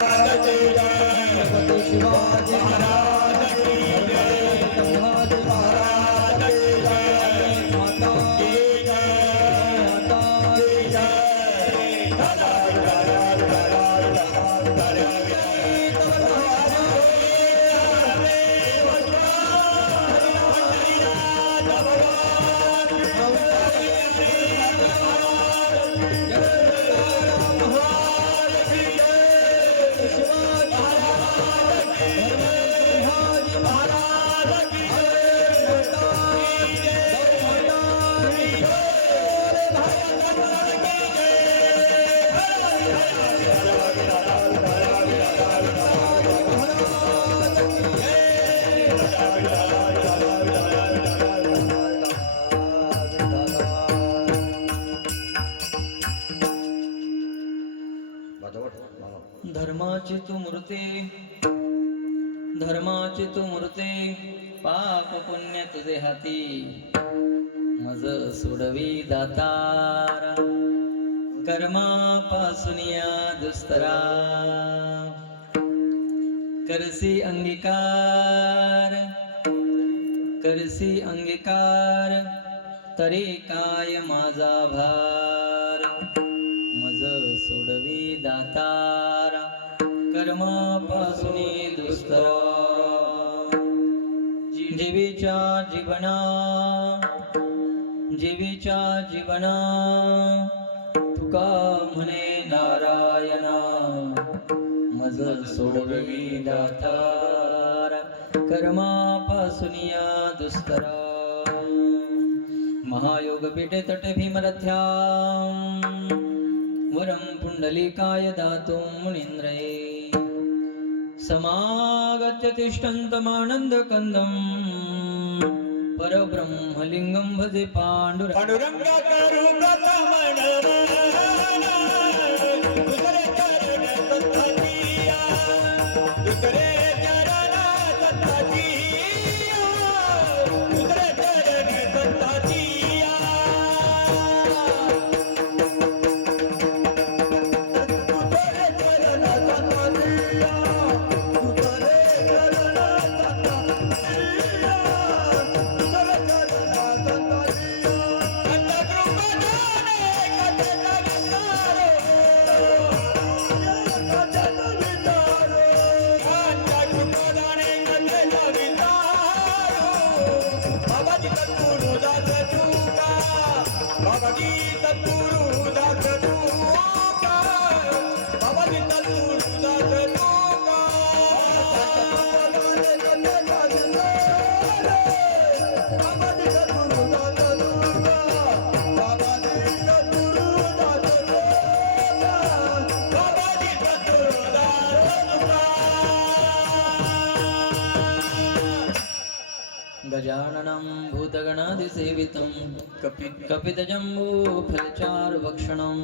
छत्रपती शिवाजी महाराज की जय. संभाजी महाराज की जय. माता की जय. माता की जय. धर्माची तू मूर्ती, धर्माची तू मूर्ती, पाप पुण्य तुझे हाती, मज सोडवी दातारा, कर्मापासून या दुस्तरा. करसी अंगीकार, करसी अंगीकार, तरी काय माझा भार, मज सोडवी दातारा, कर्मापासून दुस्तरा. जीवीच्या जीवना, जीवीच्या जीवना, तुका म्हणे नारायणा, मज सोडवी दातारा, कर्मापासून या दुस्तरा. महायोग पीठे तटे भीमरथ्या, वरम पुंडलिकाय दातुं मुनींद्रये. समागत्य तिष्ठन्तमानन्द कंदं, परब्रह्मलिंगं भजे पांडुरंगाकरू कथमन, दुसरे चरण दत्ताजिया, दुसरे चरण दत्ताजिया, दुसरे चरण दत्ताजिया. गजाननं भूतगणादिसेवितं, कपितजम्बूफलचारुभक्षणं,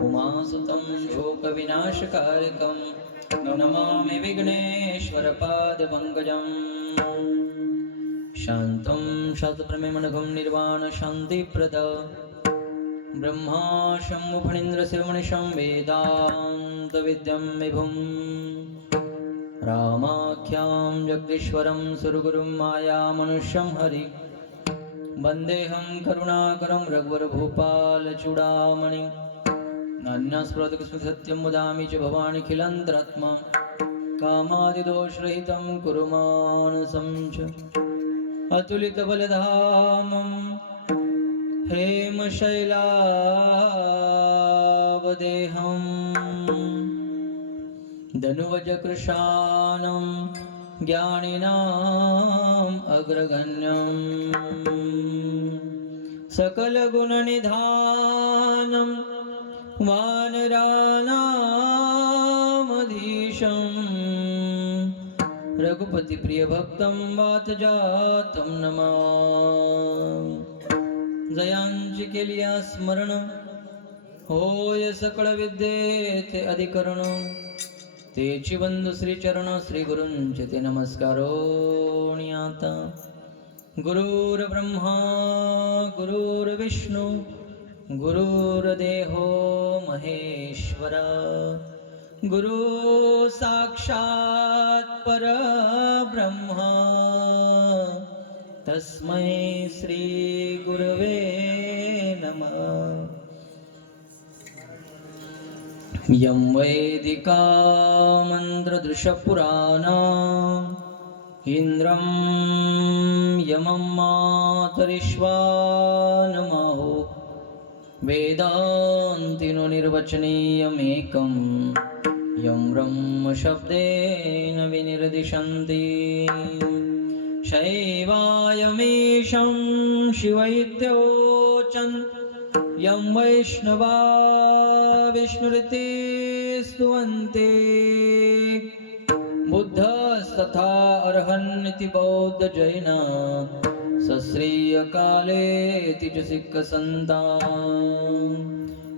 उमासुतं शोकविनाशकारकं, नमामि विघ्नेश्वरपादपङ्कजं. शान्तं शतप्रमेमनघं निर्वाणशान्तिप्रद, ब्रह्मा शम्भुफणीन्द्रशिरोमणिशं वेदान्तविद्यं विभुम्. रामाख्यां जगदीश्वरं सुरगुरुं मायामनुष्यं हरि, वन्देऽहं करुणाकरं रघुवरभूपालचूडामणि. नान्यस्पृहदसत्यं वदामि च भवानिखिलन्तरात्मा, कामादिदोषरहितं कुरु मानसं च. अतुलितबलधामं हेमशैलावदेहम्, धनुवजकृशानं ज्ञानिनाम् अग्रगण्यं, सकलगुणनिधानं वानराणामधीशं, रघुपतिप्रियभक्तं वातजातं नमामि. जयांची केली स्मरण, होय सकळ विद्येचे अधिकरण, तेची बंधु श्रीचरण श्री गुरूंचे ते नमस्कारो. आता गुरुर्ब्रह्मा गुरुर्विष्णू गुरुर्देहो महेश्वरा, गुरु साक्षात् परब्रह्मा तस्मै श्री गुरवे नमः। यं वैदिका मन्त्रदृशपुराणा इन्द्रं यमं मातरिश्वानमहो वेदान्तिनो निर्वचनीयमेकं यं ब्रह्मशब्देन विनिर्दिशन्ति। शैवायमीशं शिवैत्योचन् यं वैष्णवा विष्णुरिति स्तुवन्ति। बुद्धस्तथा अर्हन्निति बौद्धजैन सश्रीयकालेति च सिक्खसन्ता।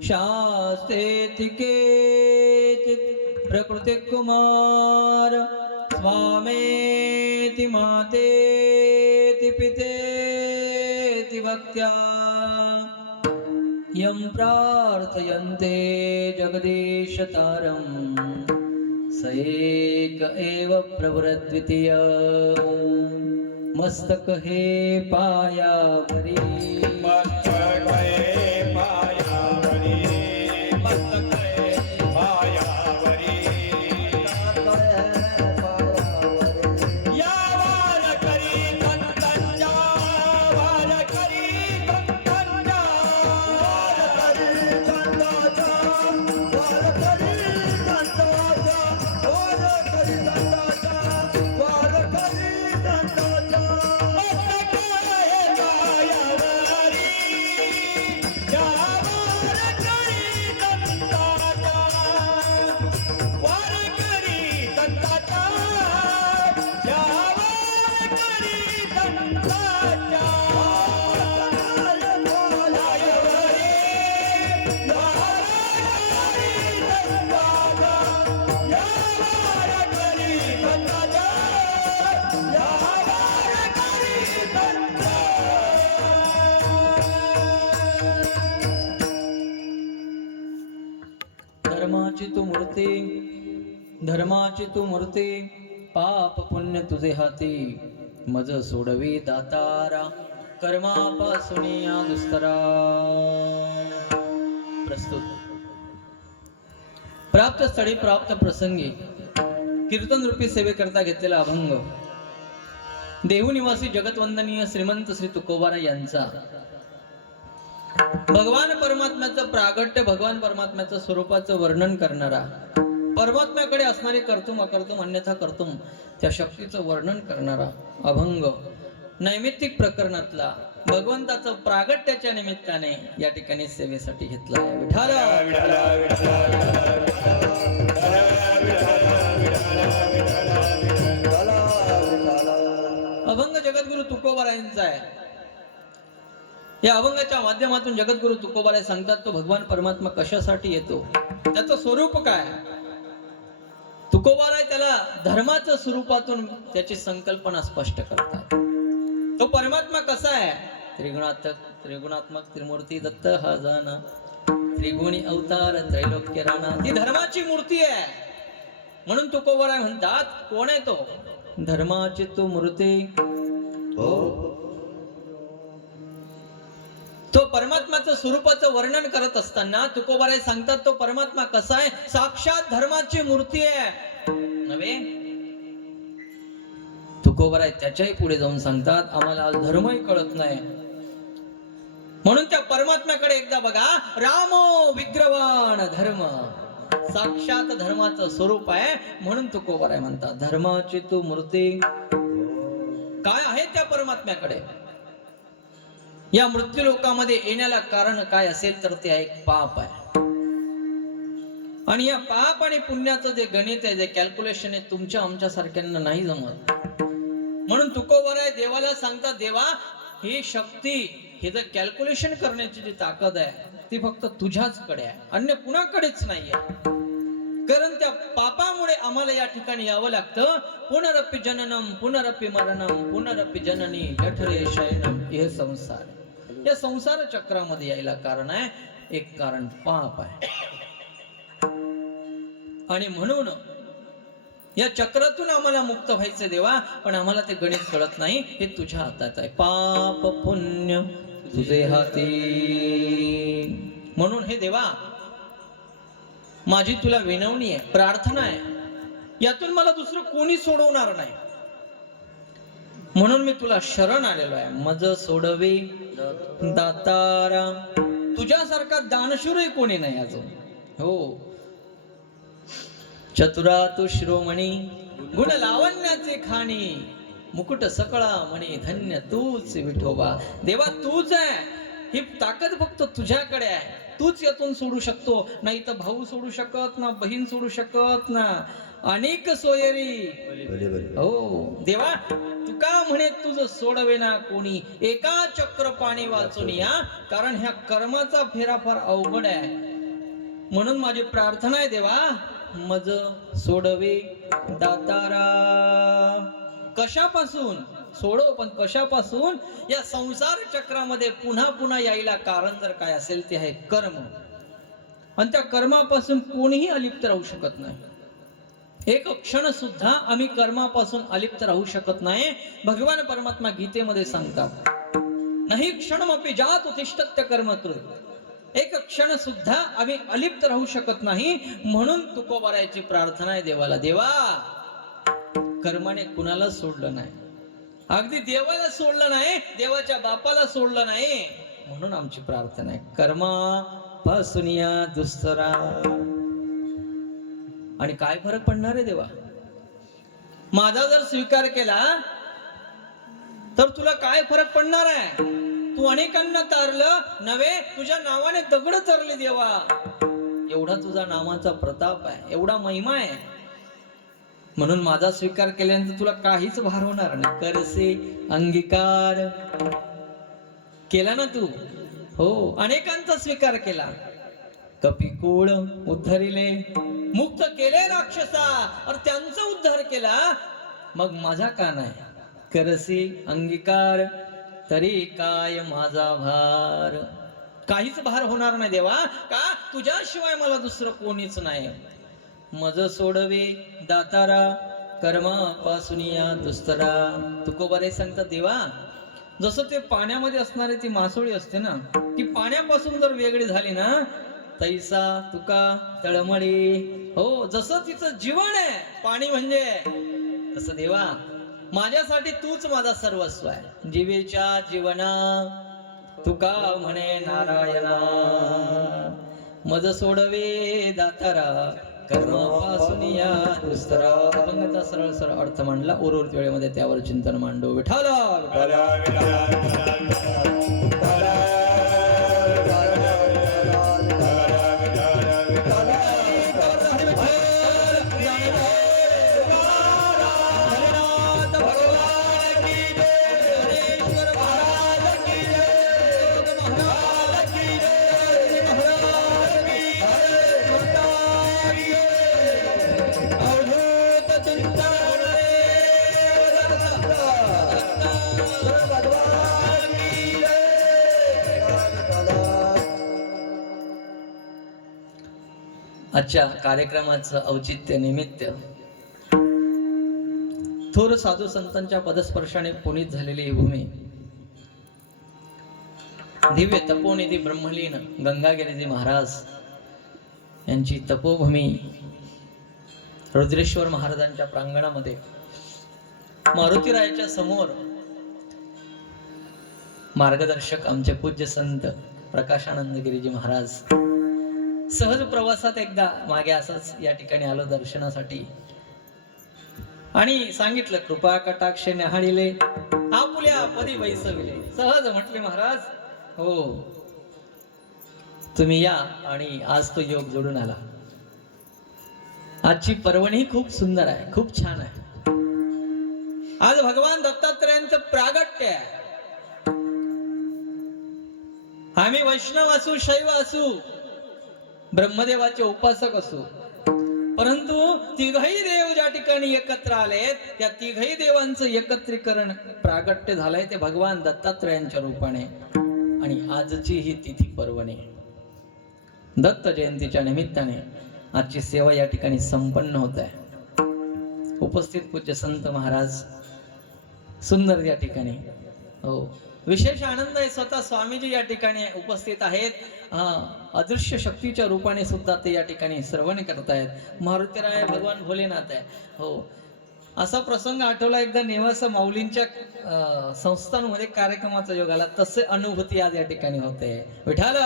शास्त्रेति केचित् प्रकृतिकुमार स्वामेति मातेति पितेति भक्त्या यं प्रार्थयन्ते जगदीशतारं स एक एव प्रभुरद्वितीय। मस्तक हे पायावरी मस्तक हे पायावरी मस्तक हे पायावरी या वार करी संतंजा वार करी संतंजा वार करी संतंजा वार करी संतंजा वार करी संतंजा वार करी संतंजा। धर्माची तू मूर्ती पाप पुण्य तुझे हाती मज सोडवी दातारा कर्मापासून या दुस्तरा। प्रस्तुत प्राप्त स्थळी प्राप्त प्रसंगी कीर्तन रूपी सेवेकरता घेतलेला अभंग देहू निवासी जगतवंदनीय श्रीमंत श्री तुकोबाराय यांचा भगवान परमात्म्याचं प्रागट्य भगवान परमात्म्याचं स्वरूपाचं वर्णन करणारा परमात्म्याकडे असणारे कर्तुम अकर्तुम अन्यथा कर्तुम त्या शक्तीचं वर्णन करणारा अभंग नैमित्तिक प्रकरणातला भगवंताचं प्रागट्याच्या निमित्ताने या ठिकाणी सेवेसाठी घेतला आहे। अभंग जगद्गुरु तुकोबारायांचा आहे। या अभंगाच्या माध्यमातून जगद्गुरु तुकोबाराय सांगतात तो भगवान परमात्मा कशासाठी येतो, त्याचं स्वरूप काय। तुकोबाराय त्याला धर्माच्या स्वरूपातून त्याची संकल्पना स्पष्ट करतात। तो परमात्मा कसा आहे, त्रिगुणात्मक त्रिमूर्ती दत्त हा जाना त्रिगुणी अवतार त्रैलोक्य राणा, ती धर्माची मूर्ती आहे। म्हणून तुकोबाराय म्हणतात कोण आहे तो, धर्माची तू मूर्ती। तो परमात्म्याचं स्वरूपाचं वर्णन करत असताना तुकोबाराय सांगतात तो परमात्मा कसा आहे, साक्षात धर्माची मूर्ती आहे नव्हे। तुकोबाराय त्याच्याही पुढे जाऊन सांगतात आम्हाला आज धर्मही कळत नाही, म्हणून त्या परमात्म्याकडे एकदा बघा। रामो विग्रवाण धर्म, साक्षात धर्माचं स्वरूप आहे। म्हणून तुकोबाराय म्हणतात धर्माची तू मूर्ती काय आहे त्या परमात्म्याकडे। या मृत्यू लोकामध्ये येण्याला कारण काय असेल तर ते एक पाप आहे, आणि या पाप आणि पुण्याचं जे गणित आहे, जे कॅल्क्युलेशन आहे, तुमच्या आमच्या सारख्यांना नाही जमत। म्हणून तुकोबाराय देवाला सांगतात देवा ही शक्ती, हे जे कॅल्क्युलेशन करण्याची जी ताकद आहे ती फक्त तुझ्याचकडे आहे, अन्य कुणाकडेच नाहीये। कारण त्या पापामुळे आम्हाला या ठिकाणी यावं लागतं। पुनरपि जननम पुनरपि मरणम पुनरपि जननी जठरे शयनम, हे संसार, या संसार चक्रामध्ये यायला कारण आहे, एक कारण पाप आहे। आणि म्हणून या चक्रातून आम्हाला मुक्त व्हायचं देवा, पण आम्हाला ते गणित कळत नाही. हे तुझ्या हातात आहे. पाप पुण्य तुझे हाती. म्हणून हे देवा, माझी तुला विनवणी आहे, प्रार्थना आहे, यातून मला दुसरं कोणी सोडवणार नाही. म्हणून मी तुला शरण आलेलो आहे. मज सोडवे दातारा. तुझ्यासारखा दानशूरही कोणी नाही अजून. हो, चतुरा तू शिरोमणी, गुण लावण्याचे खाणी, मुकुट सकळा म्हणे धन्य तूच विठोबा. देवा तूच आहे, ही ताकद फक्त तुझ्याकडे आहे. तूच यातून सोडू शकतो. नाही तर भाऊ सोडू शकत ना, बहीण सोडू शकत ना, अनेक सोयरी. हो देवा, तुका म्हणे तुझ सोडवे ना कोणी, एका चक्र पाणी वाचून या. कारण ह्या कर्माचा फेरा फार अवघड आहे. म्हणून माझी प्रार्थना आहे देवा, मज सोडवे दातारा. कशापासून सोडव, पण कशापासून? या संसार चक्रामध्ये पुन्हा पुन्हा यायला कारण जर काय असेल ते आहे कर्म. आणि त्या कर्मापासून कोणीही अलिप्त राहू शकत नाही. एक क्षण सुद्धा आम्ही कर्मापासून अलिप्त राहू शकत नाही. भगवान परमात्मा गीतेमध्ये सांगतात, नाही क्षणमपि जात उत्तिष्ठत्य कर्मकृत. एक क्षण सुद्धा आम्ही अलिप्त राहू शकत नाही. म्हणून तुकोबारायची प्रार्थना आहे देवाला. देवा, कर्माने कुणाला सोडलं नाही, अगदी देवाला सोडलं नाही, देवाच्या बापाला सोडलं नाही. म्हणून आमची प्रार्थना आहे, कर्मा पासून या दुस्तरा. आणि काय फरक पडणार आहे देवा? माझा जर स्वीकार केला तर तुला काय फरक पडणार आहे? तू अनेकांना तारलं नव्हे, तुझ्या नावाने दगड तरले देवा. एवढा तुझा नामाचा प्रताप आहे, एवढा महिमा आहे. म्हणून माझा स्वीकार केल्यानंतर तुला काहीच भार होणार नाही. करसे अंगीकार केला ना तू. हो, अनेकांचा स्वीकार केला. कपिकुळ उद्धरिले, मुक्त केले राक्षसा, और त्यांचा उद्धार केला. मग माझा का नाही? करसी अंगीकार तरी काय माझा भार. काहीच भार होणार नाही देवा. का? तुझ्याशिवाय मला दुसरं कोणीच नाही. मज सोडवे दातारा, कर्मापासून या दुस्तरा. तुकोबारे सांगतात देवा, जसं ते पाण्यामध्ये असणारी ती मासोळी असते ना, ती पाण्यापासून जर वेगळी झाली ना, तैसा तुका तळमळी. हो, जसं तिचं जीवन आहे पाणी म्हणजे, तसं देवा माझ्यासाठी तूच माझा सर्वस्व आहे. जीवेच्या जीवना तुका म्हणे नारायणा. मज सोडवे दातारा, कर्मापासून या दुस्तरा. अभंगाचा सरळ सरळ अर्थ मांडला. उर्वरित वेळेमध्ये त्यावर चिंतन मांडू. विठाला आजच्या कार्यक्रमाचं औचित्य निमित्त थोर साधू संतांच्या पदस्पर्शाने पुनीत झालेली ही भूमी, दिव्य तपोनिधी ब्रह्मलीन गंगागिरीजी महाराज यांची तपोभूमी रुद्रेश्वर महाराजांच्या प्रांगणामध्ये मारुतीरायाच्या समोर मार्गदर्शक आमचे पूज्य संत प्रकाशानंद गिरीजी महाराज सहज प्रवासात एकदा मागे असंच या ठिकाणी आलो दर्शनासाठी आणि सांगितलं, कृपा कटाक्ष न्याहाळिले आपुल्या पदी वैसविले. सहज म्हटले महाराज, हो तुम्ही या. आणि आज तो योग जोडून आला. आजची पर्वणी खूप सुंदर आहे, खूप छान आहे. आज भगवान दत्तात्रयांचं प्रागट्य आहे. आम्ही वैष्णव असू, शैव असू, ब्रह्मदेवाचे उपासक असू, परंतु तिघही देव ज्या ठिकाणी एकत्र आलेत, त्या तिघही देवांचं एकत्रीकरण प्रागट्य झालंय ते भगवान दत्तात्रयांच्या रूपाने. आणि आजची ही तिथी पर्वणी दत्त जयंतीच्या निमित्ताने आजची सेवा या ठिकाणी संपन्न होत आहे. उपस्थित पूज्य संत महाराज सुंदर या ठिकाणी. हो, विशेष आनंद आहे. स्वतः स्वामीजी या ठिकाणी उपस्थित आहेत. अदृश्य शक्तीच्या रूपाने सुद्धा ते या ठिकाणी श्रवण करतायत. मारुतीराय भगवान भोलेनाथ आहे. हो, असा प्रसंग आठवला एकदा नेवासा माऊलींच्या संस्थांमध्ये कार्यक्रमाचा योग आला. तसे अनुभूती आज या ठिकाणी होते. विठाल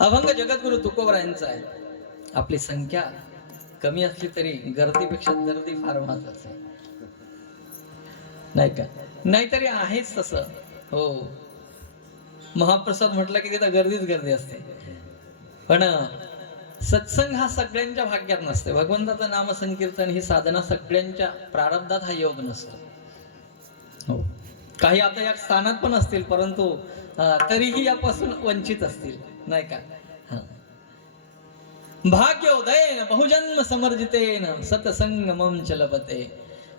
अभंग जगद्गुरु तुकोबरायांचा आहे. आपली संख्या कमी असली तरी गर्दीपेक्षा दर्दी फार महत्वाची आहे, नाही का? नाहीतरी आहेच तसं. हो, महाप्रसाद म्हटलं की तिथं गर्दीच गर्दी असते. पण सत्संग हा सगळ्यांच्या भाग्यात नसते. भगवंताचं नाम संकीर्तन ही साधना सगळ्यांच्या प्रारब्धात हा योग नसतो. हो, काही आता या स्थानात पण असतील, परंतु तरीही यापासून वंचित असतील, नाही का? भाग्योदयेन बहुजन्म समर्जितेन सतसंगमम चलपते.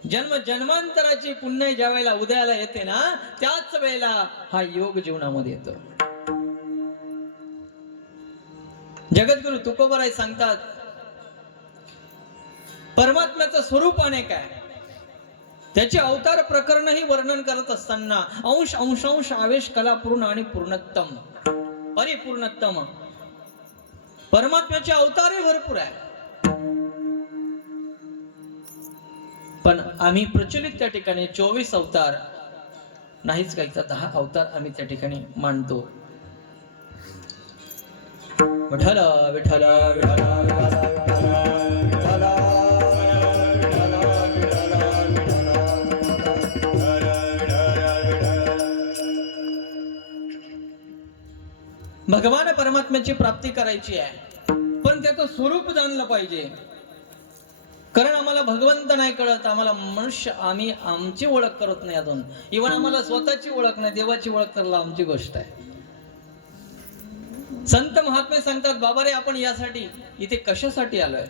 जन्म जन्मांतराची पुण्य ज्या वेळेला उदयाला येते ना, त्याच वेळेला हा योग जीवनामध्ये येतो. जगद्गुरु तुकोबराय सांगतात, परमात्म्याचं स्वरूप अनेक आहे. त्याचे अवतार प्रकरणही वर्णन करत असताना अंश अंशांश आवेश कलापूर्ण आणि पूर्णत्तम परिपूर्णत्तम परमात्म्याचे अवतारही भरपूर आहे. पण आम्ही प्रचलित त्या ठिकाणी 24 अवतार नाहीच, काहीचा 10 अवतार आम्ही त्या ठिकाणी मानतो. विठ्ठल विठ्ठल भगवान परमात्म्याची प्राप्ती करायची आहे, पण त्याचं स्वरूप जाणलं पाहिजे. कारण आम्हाला भगवंत नाही कळत, आम्हाला मनुष्य, आम्ही आमची ओळख करत नाही अजून. इव्हन आम्हाला स्वतःची ओळख नाही, देवाची ओळख करायला आमची गोष्ट आहे. संत महात्मे सांगतात, बाबा रे, आपण यासाठी इथे कशासाठी आलोय,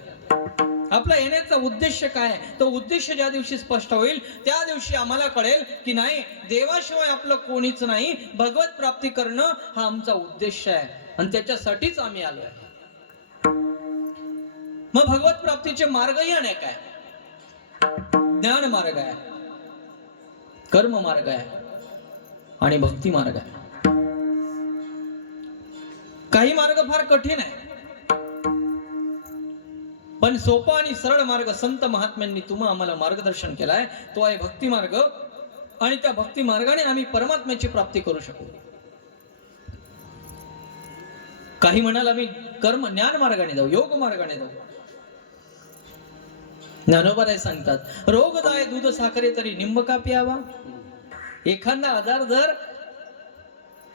आपला येण्याचा उद्देश काय? तो उद्देश ज्या दिवशी स्पष्ट होईल त्या दिवशी आम्हाला कळेल की नाही, देवाशिवाय आपलं कोणीच नाही, भगवत प्राप्ती करणं हा आमचा उद्देश आहे आणि त्याच्यासाठीच आम्ही आलोय. मग भगवत प्राप्तीचे मार्गही अनेक आहे. ज्ञान मार्ग आहे, कर्म मार्ग आहे आणि भक्ती मार्ग आहे. काही मार्ग फार कठीण आहे, पण सोपा आणि सरळ मार्ग संत महात्म्यांनी आम्हाला मार्गदर्शन केलाय. तो आहे भक्ती मार्ग, आणि त्या भक्ती मार्गाने आम्ही परमात्म्याची प्राप्ती करू शकू. काही म्हणाल आम्ही कर्म ज्ञान मार्गाने जाऊ, योग मार्गाने जाऊ. ज्ञानोबा सांगतात, रोगदाय दूध साखरे तरी निंब का प्यावा. एखादा आजार जर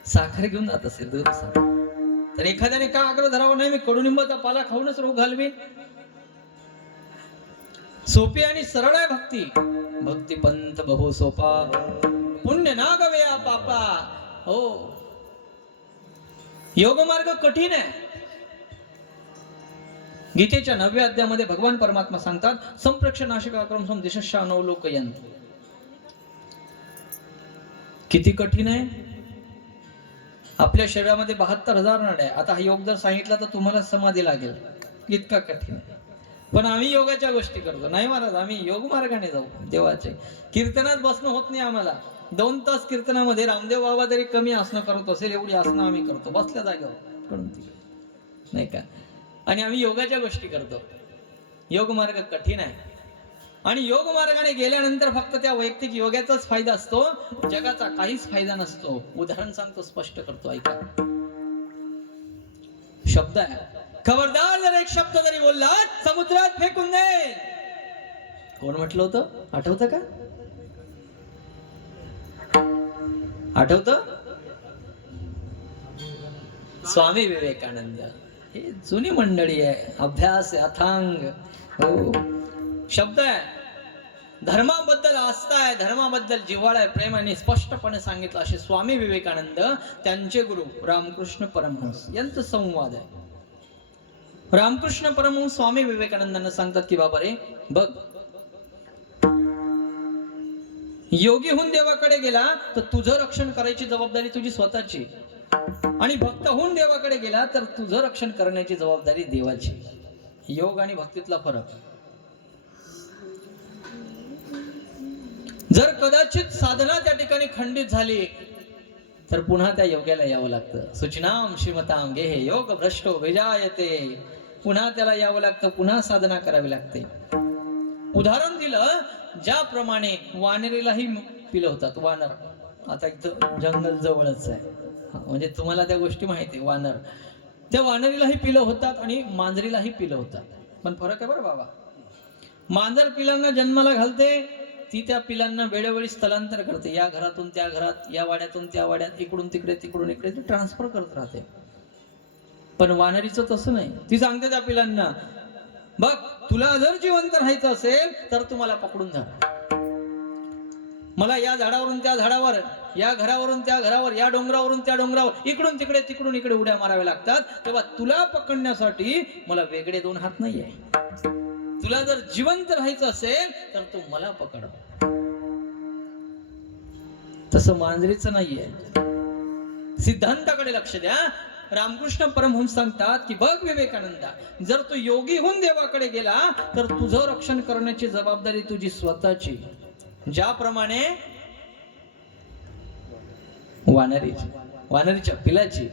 साखर घेऊन जात असेल, दूध साखर, तर एखाद्याने का आग्रह धरावा, नाही मी कडुनिंबाचा पाला खाऊनच रोग घालवीन. सोपी आणि सरळ आहे भक्ती. भक्ती पंथ बहु सोपा, पुण्य नागवेया पापा. हो, योग मार्ग कठीण आहे. गीतेच्या 9व्या अध्यायामध्ये भगवान परमात्मा सांगतात, संप्रेक्षनाशिकाक्रम सम दिशश्या नवलोकयन. किती कठीण आहे. आपल्या शरीरामध्ये 72,000 नळ आहे. आता हा योग जर सांगितला तर तुम्हाला समाधी लागेल, इतका कठीण आहे. पण आम्ही योगाच्या गोष्टी करतो. नाही महाराज, आम्ही योग मार्गाने जाऊ. देवाचे कीर्तनात बसणं होत नाही आम्हाला. 2 तास कीर्तनामध्ये रामदेव बाबा तरी कमी आसनं करत असेल एवढी आसनं आम्ही करतो बसल्या जागेवर, कडून तिकडे, नाही का? आणि आम्ही योगाच्या गोष्टी करतो. योग मार्ग कठीण आहे, आणि योग मार्गाने गेल्यानंतर फक्त त्या वैयक्तिक योगाचाच फायदा असतो, जगाचा काहीच फायदा नसतो. उदाहरण सांगतो, स्पष्ट करतो, ऐका. शब्द आहे, खबरदार जर एक शब्द जरी बोलला समुद्रात फेकून दे. कोण म्हटलं होतं, आठवतं का? आठवतं? स्वामी विवेकानंद. हे जुनी मंडळी आहे, अभ्यास आहे अथांग. हो, शब्द आहे. धर्माबद्दल आस्था आहे, धर्माबद्दल जिव्हाळा आहे, प्रेमाने स्पष्टपणे सांगितलं असे स्वामी विवेकानंद, त्यांचे गुरु रामकृष्ण परमहंस यांचा संवाद आहे. रामकृष्ण परमहंस स्वामी विवेकानंदांना सांगतात की बाबा रे, बघ, योगीहून देवाकडे गेला तर तुझं रक्षण करायची जबाबदारी तुझी स्वतःची, आणि भक्त होऊन देवाकडे गेला तर तुझं रक्षण करण्याची जबाबदारी देवाची. योग आणि भक्तीतला फरक. जर कदाचित साधना त्या ठिकाणी खंडित झाली तर पुन्हा त्या योग्याला यावं लागतं. सूचनाम श्रीमताम गेहे योग भ्रष्टो विजायते. पुन्हा त्याला यावं लागतं, पुन्हा साधना करावी लागते. उदाहरण दिलं, ज्याप्रमाणे वानरीलाही पिलं होतात. वानर, आता इथं जंगल जवळच आहे, म्हणजे तुम्हाला त्या गोष्टी माहिती आहे. वानर, त्या वानरीलाही पिलं होतात आणि मांजरीलाही पिलं होतात. पण फरक आहे बरं बाबा. मांजर पिलांना जन्माला घालते, ती त्या पिलांना वेळोवेळी स्थलांतर करते. या घरातून त्या घरात, या वाड्यातून त्या वाड्यात, इकडून तिकडे तिकडून इकडे ती ट्रान्सफर करत राहते. पण वानरीचं तसं नाही. ती सांगते त्या पिलांना, बघ तुला जर जिवंत राहायचं असेल तर तू मला पकडून धर. मला या झाडावरून त्या झाडावर, या घरावरून त्या घरावर, या डोंगरावरून त्या डोंगरावर, इकडून तिकडे तिकडून इकडे उड्या माराव्या लागतात. तेव्हा तुला पकडण्यासाठी मला वेगळे दोन हात नाहीये. तुला जर जिवंत राहायचं असेल तर तू मला पकड. तसं मांजरीचं नाहीये. सिद्धांताकडे लक्ष द्या. रामकृष्ण परमहंस सांगतात की बघ विवेकानंदा, जर तू योगी होऊन देवाकडे गेला तर तुझं रक्षण करण्याची जबाबदारी तुझी स्वतःची, ज्याप्रमाणे वानरीच्या पिलाची.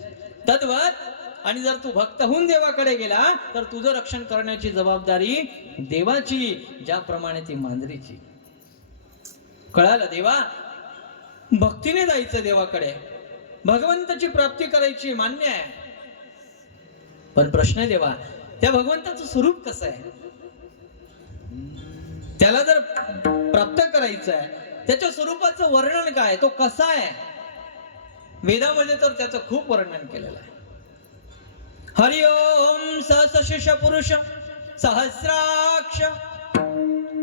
तद्वत, आणि जर तू भक्त होऊन देवाकडे गेला तर तुझं रक्षण करण्याची जबाबदारी देवाची, ज्याप्रमाणे ती मांजरीची. कळालं? देवा भक्तीने जायचं देवाकडे, भगवंताची प्राप्ती करायची, मान्य आहे. पण प्रश्न आहे देवा, त्या भगवंताचं स्वरूप कसं आहे? त्याला जर प्राप्त करायचं आहे, त्याच्या स्वरूपाचं वर्णन काय, तो कसा आहे? वेदामध्ये तर त्याचं खूप वर्णन केलेलं आहे. हरि ओम सहस्रशीर्ष पुरुष सहस्राक्ष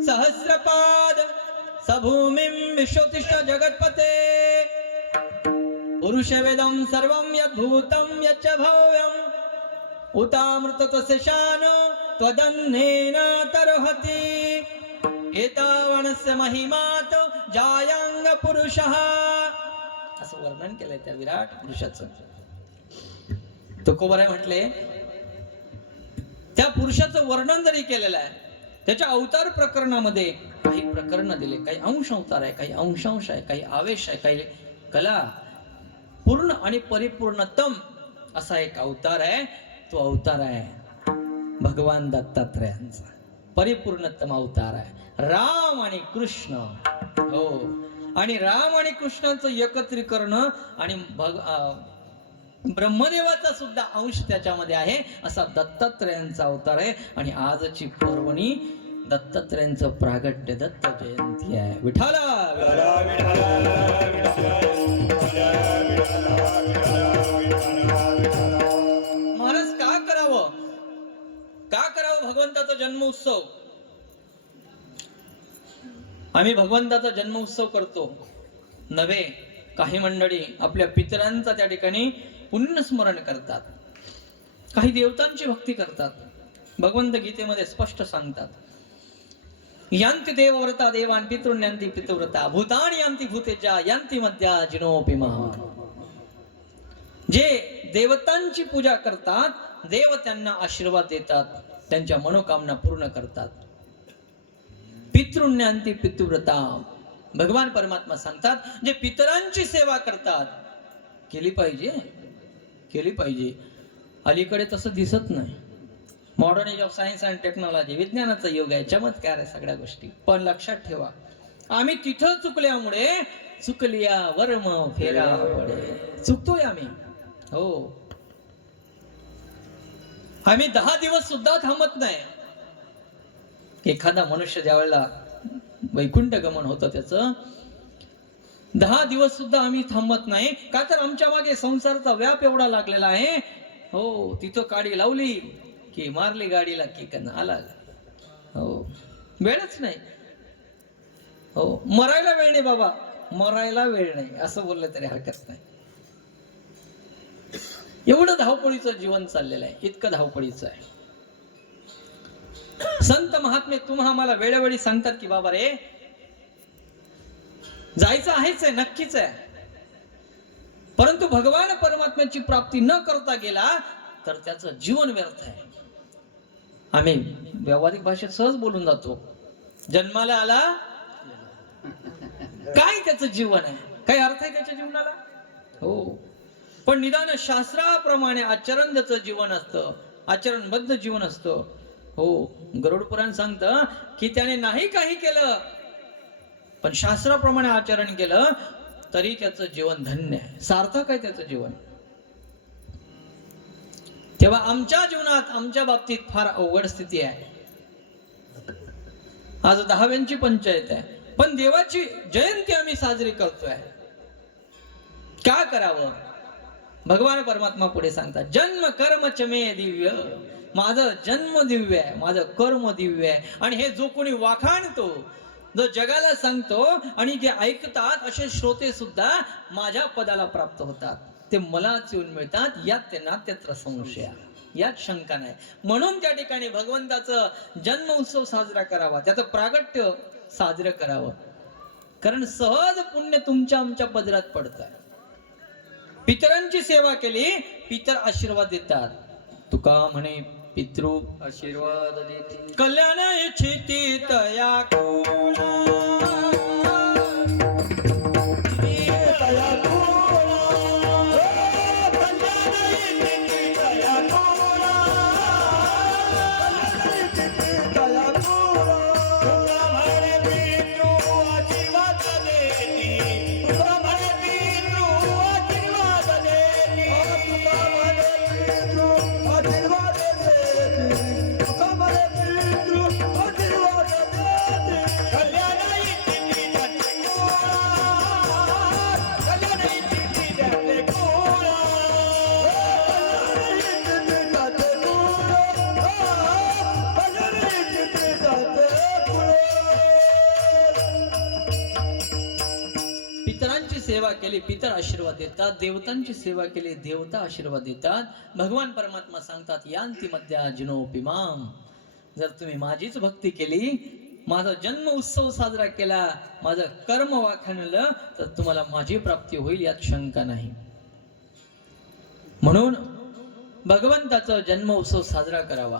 सहस्रपाद सभूमिं विश्वोत्तिष्ठ जगत्पते पुरुष वेदं सर्वं यद्भूतं यच्च भव्यं उतामृत तस्य शान त्वदन्नेन तर्हति एतावनस्य महिमात जायांग पुरुषः. असं वर्णन केलंय त्या विराट पुरुषाचं. तुकोबाराय म्हटले, त्या पुरुषाचं वर्णन जरी केलेलं आहे, त्याच्या अवतार प्रकरणामध्ये काही प्रकरण दिले, काही अंश अवतार आहे, काही अंशांश आहे, काही आवेश आहे, काही कला. पूर्ण आणि परिपूर्णतम असा एक अवतार आहे. तो अवतार आहे भगवान दत्तात्रयांचा. परिपूर्णतम अवतार आहे राम आणि कृष्ण. हो, आणि राम आणि कृष्णाचं एकत्रीकरण आणि ब्रह्मदेवाचा सुद्धा अंश त्याच्यामध्ये आहे, असा दत्तात्रयांचा अवतार आहे. आणि आजची पर्वणी दत्तात्रयांचं प्रागट्य, दत्त जयंती आहे. विठाला महाराज, का करावं भगवंताचा जन्म उत्सव? आम्ही भगवंताचा जन्म उत्सव करतो नव्हे, काही मंडळी आपल्या पितरांचा त्या ठिकाणी पुण्यस्मरण करतात, काही देवतांची भक्ती करतात. भगवंत गीतेमध्ये स्पष्ट सांगतात, यांती देवव्रता देवान पितॄन् यांती पितृव्रता भूतानि यांती भूतेजा यांती मध्या जिनोपि महान. जे देवतांची पूजा करतात, देव त्यांना आशीर्वाद देतात, त्यांच्या मनोकामना पूर्ण करतात. पितॄन् यांती पितृव्रता, भगवान परमात्मा सांगतात, जे पितरांची सेवा करतात, केली पाहिजे. अलीकडे तसं दिसत नाही. Modern age of science and technology, विज्ञानाचा युग आहे, चमत्कार आहे सगळ्या गोष्टी. पण लक्षात ठेवा, आम्ही तिथं चुकल्यामुळे चुकलिया वर्म फेरा पडे, चुकतोय आम्ही. हो, आम्ही 10 दिवस सुद्धा थांबत नाही. एखादा मनुष्य ज्या वेळेला वैकुंठ गमन होतं त्याचं, 10 दिवस सुद्धा आम्ही थांबत नाही. का तर आमच्या मागे संसाराचा व्याप एवढा लागलेला आहे. हो, तिथं काडी लावली की मारली गाडीला की आला. हो, वेळच नाही. हो, मरायला वेळ नाही बाबा, मरायला वेळ नाही असं बोललं तरी हरकत नाही. एवढं धावपळीचं जीवन चाललेलं आहे, इतकं धावपळीचं आहे. संत महात्मे तुम्हा आम्हाला वेळोवेळी सांगतात की बाबा रे, जायचं आहेच आहे, नक्कीच आहे. परंतु भगवान परमात्म्याची प्राप्ती न करता गेला तर त्याचं जीवन व्यर्थ आहे. आम्ही व्यावहारिक भाषेत सहज बोलून जातो, जन्माला आला काय त्याचं जीवन आहे, काही अर्थ आहे त्याच्या जीवनाला? हो, पण निदान शास्त्राप्रमाणे आचरण त्याचं जीवन असतं, आचरणबद्ध जीवन असतं. हो, गरुड पुराण सांगतं की त्याने नाही काही केलं पण शास्त्राप्रमाणे आचरण केलं तरी त्याचं जीवन धन्य आहे, सार्थक आहे त्याचं जीवन. तेव्हा आमच्या जीवनात, आमच्या बाबतीत फार अवघड स्थिती आहे. आज 10व्यांची पंचायत आहे, पण देवाची जयंती आम्ही साजरी करतोय. काय करावं? भगवान परमात्मा पुढे सांगतात, जन्म कर्म च मे दिव्य. माझं जन्म दिव्य आहे, माझं कर्म दिव्य आहे. आणि हे जो कोणी वाखाणतो, जो जगाला सांगतो आणि जे ऐकतात असे श्रोते सुद्धा माझ्या पदाला प्राप्त होतात, ते मलाच येऊन मिळतात. यात त्यांना नात्यत्र संशय, यात शंका नाही. म्हणून त्या ठिकाणी भगवंताचं जन्म उत्सव साजरा करावा, त्याचं प्रागट्य साजरं करावं. कारण सहज पुण्य तुमच्या आमच्या पदरात पडतं. पितरांची सेवा केली, पितर आशीर्वाद देतात. तुका म्हणे पितृ आशीर्वाद देती कल्याण इच्छिती तया कोणा. पितरांची सेवा केली, पितर आशीर्वाद देतात. देवतांची सेवा केली, देवता आशीर्वाद देतात. भगवान परमात्मा सांगतात, यांती मध्या जिनोपि माम. जर तुम्ही माझीच भक्ती केली, माझा जन्म उत्सव साजरा केला, माझं कर्म वाखाणलं, तर तुम्हाला माझी प्राप्ती होईल, यात शंका नाही. म्हणून भगवंताचा जन्म उत्सव साजरा करावा.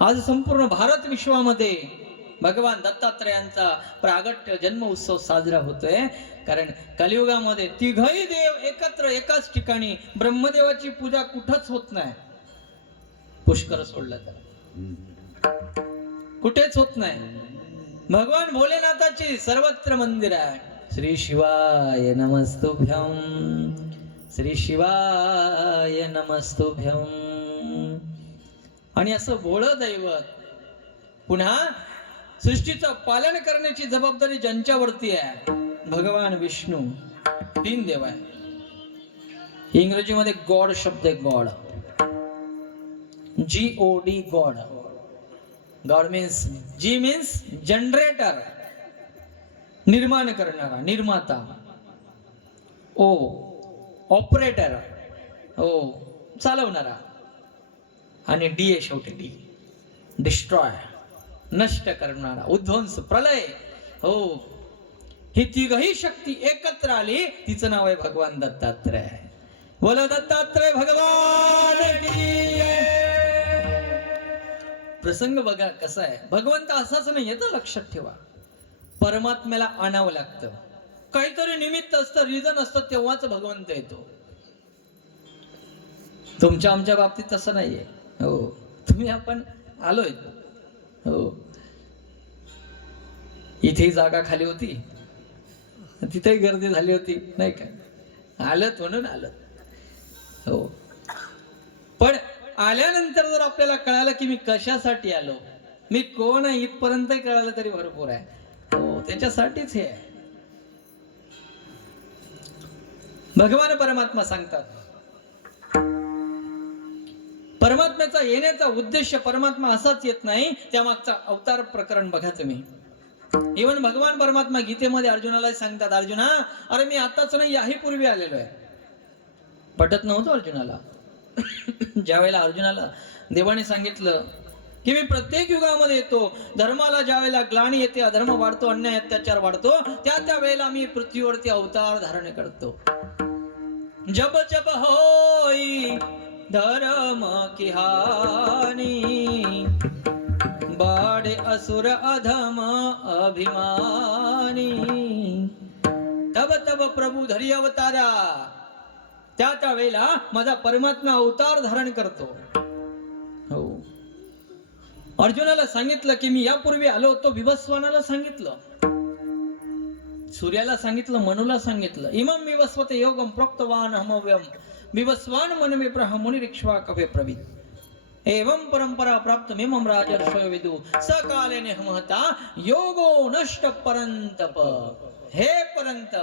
आज संपूर्ण भारत विश्वामध्ये भगवान दत्तात्रयांचा प्रागट्य जन्म उत्सव साजरा होतोय. कारण कलियुगामध्ये तिघही देव एकत्र एकाच ठिकाणी, ब्रह्मदेवाची पूजा कुठंच होत नाही, पुष्कर सोडलं तर कुठेच होत नाही. भगवान भोलेनाथाची सर्वत्र मंदिर आहे. श्री शिवाय नमस्तुभ्यं, श्री शिवाय नमस्तुभ्यं. आणि असं भोळं दैवत, पुन्हा सृष्टीचं पालन करण्याची जबाबदारी ज्यांच्यावरती आहे, भगवान विष्णू. 3 देव आहे. इंग्रजीमध्ये गॉड शब्द आहे, God, GOD, God. God means, G means generator, निर्माण करणारा, निर्माता. O ऑपरेटर, O चालवणारा. आणि D आहे शेवटी, D डिस्ट्रॉय, नष्ट करणारा, उध्वंस, प्रलय. हो, ही तिघही शक्ती एकत्र आली, तिचं नाव आहे भगवान दत्तात्रय. बोला दत्तात्रय भगवान की जय. प्रसंग बघा कसा आहे. भगवंत असाच नाही तर लक्षात ठेवा. परमात्म्याला आणावं लागतं, काहीतरी निमित्त असतं, रिझन असतं, तेव्हाच भगवंत येतो. तुमच्या आमच्या बाबतीत तसं नाहीये. हो, तुम्ही आपण आलोय. हो, इथे जागा खाली होती, तिथेही गर्दी झाली होती, नाही का? आलत म्हणून आलत. हो, पण आल्यानंतर जर आपल्याला कळालं की मी कशासाठी आलो, मी कोण आहे, इथपर्यंत कळालं तरी भरपूर आहे. हो, त्याच्यासाठीच हे आहे. भगवान परमात्मा सांगतात, परमात्म्याचा येण्याचा उद्देश, परमात्मा असाच येत नाही, त्यामागचा अवतार प्रकरण बघा तुम्ही. इव्हन भगवान परमात्मा गीतेमध्ये अर्जुनाला सांगतात, अर्जुना, अरे मी आताच नाही, याही पूर्वी आलेलो आहे. पटत नव्हतं अर्जुनाला. ज्या वेळेला अर्जुनाला देवाने सांगितलं की मी प्रत्येक युगामध्ये येतो. धर्माला ज्या वेळेला ग्लानी येते, अधर्म वाढतो, अन्याय अत्याचार वाढतो, त्या वेळेला मी पृथ्वीवरती अवतार धारण करतो. जब जब होई धर्म की हानी, बाडे असुर अधम अभिमानी, तब तब प्रभू धरी अवतारा. त्या वेळेला माझा परमात्मा अवतार धारण करतो. हो, अर्जुनाला सांगितलं की मी यापूर्वी आलो होतो. विवस्वानाला सांगितलं, सूर्याला सांगितलं, मनुला सांगितलं. इमं विवस्वते योगम प्रोक्तवान हमव्यम विवस्वान मन में प्रहमुनि रिक्ष्वा कवे प्रवीत. एवं परंपरा प्राप्त मिमं राजर्षयो विदु सकाले नेहमहता योगो नष्ट परंतप. हे परंत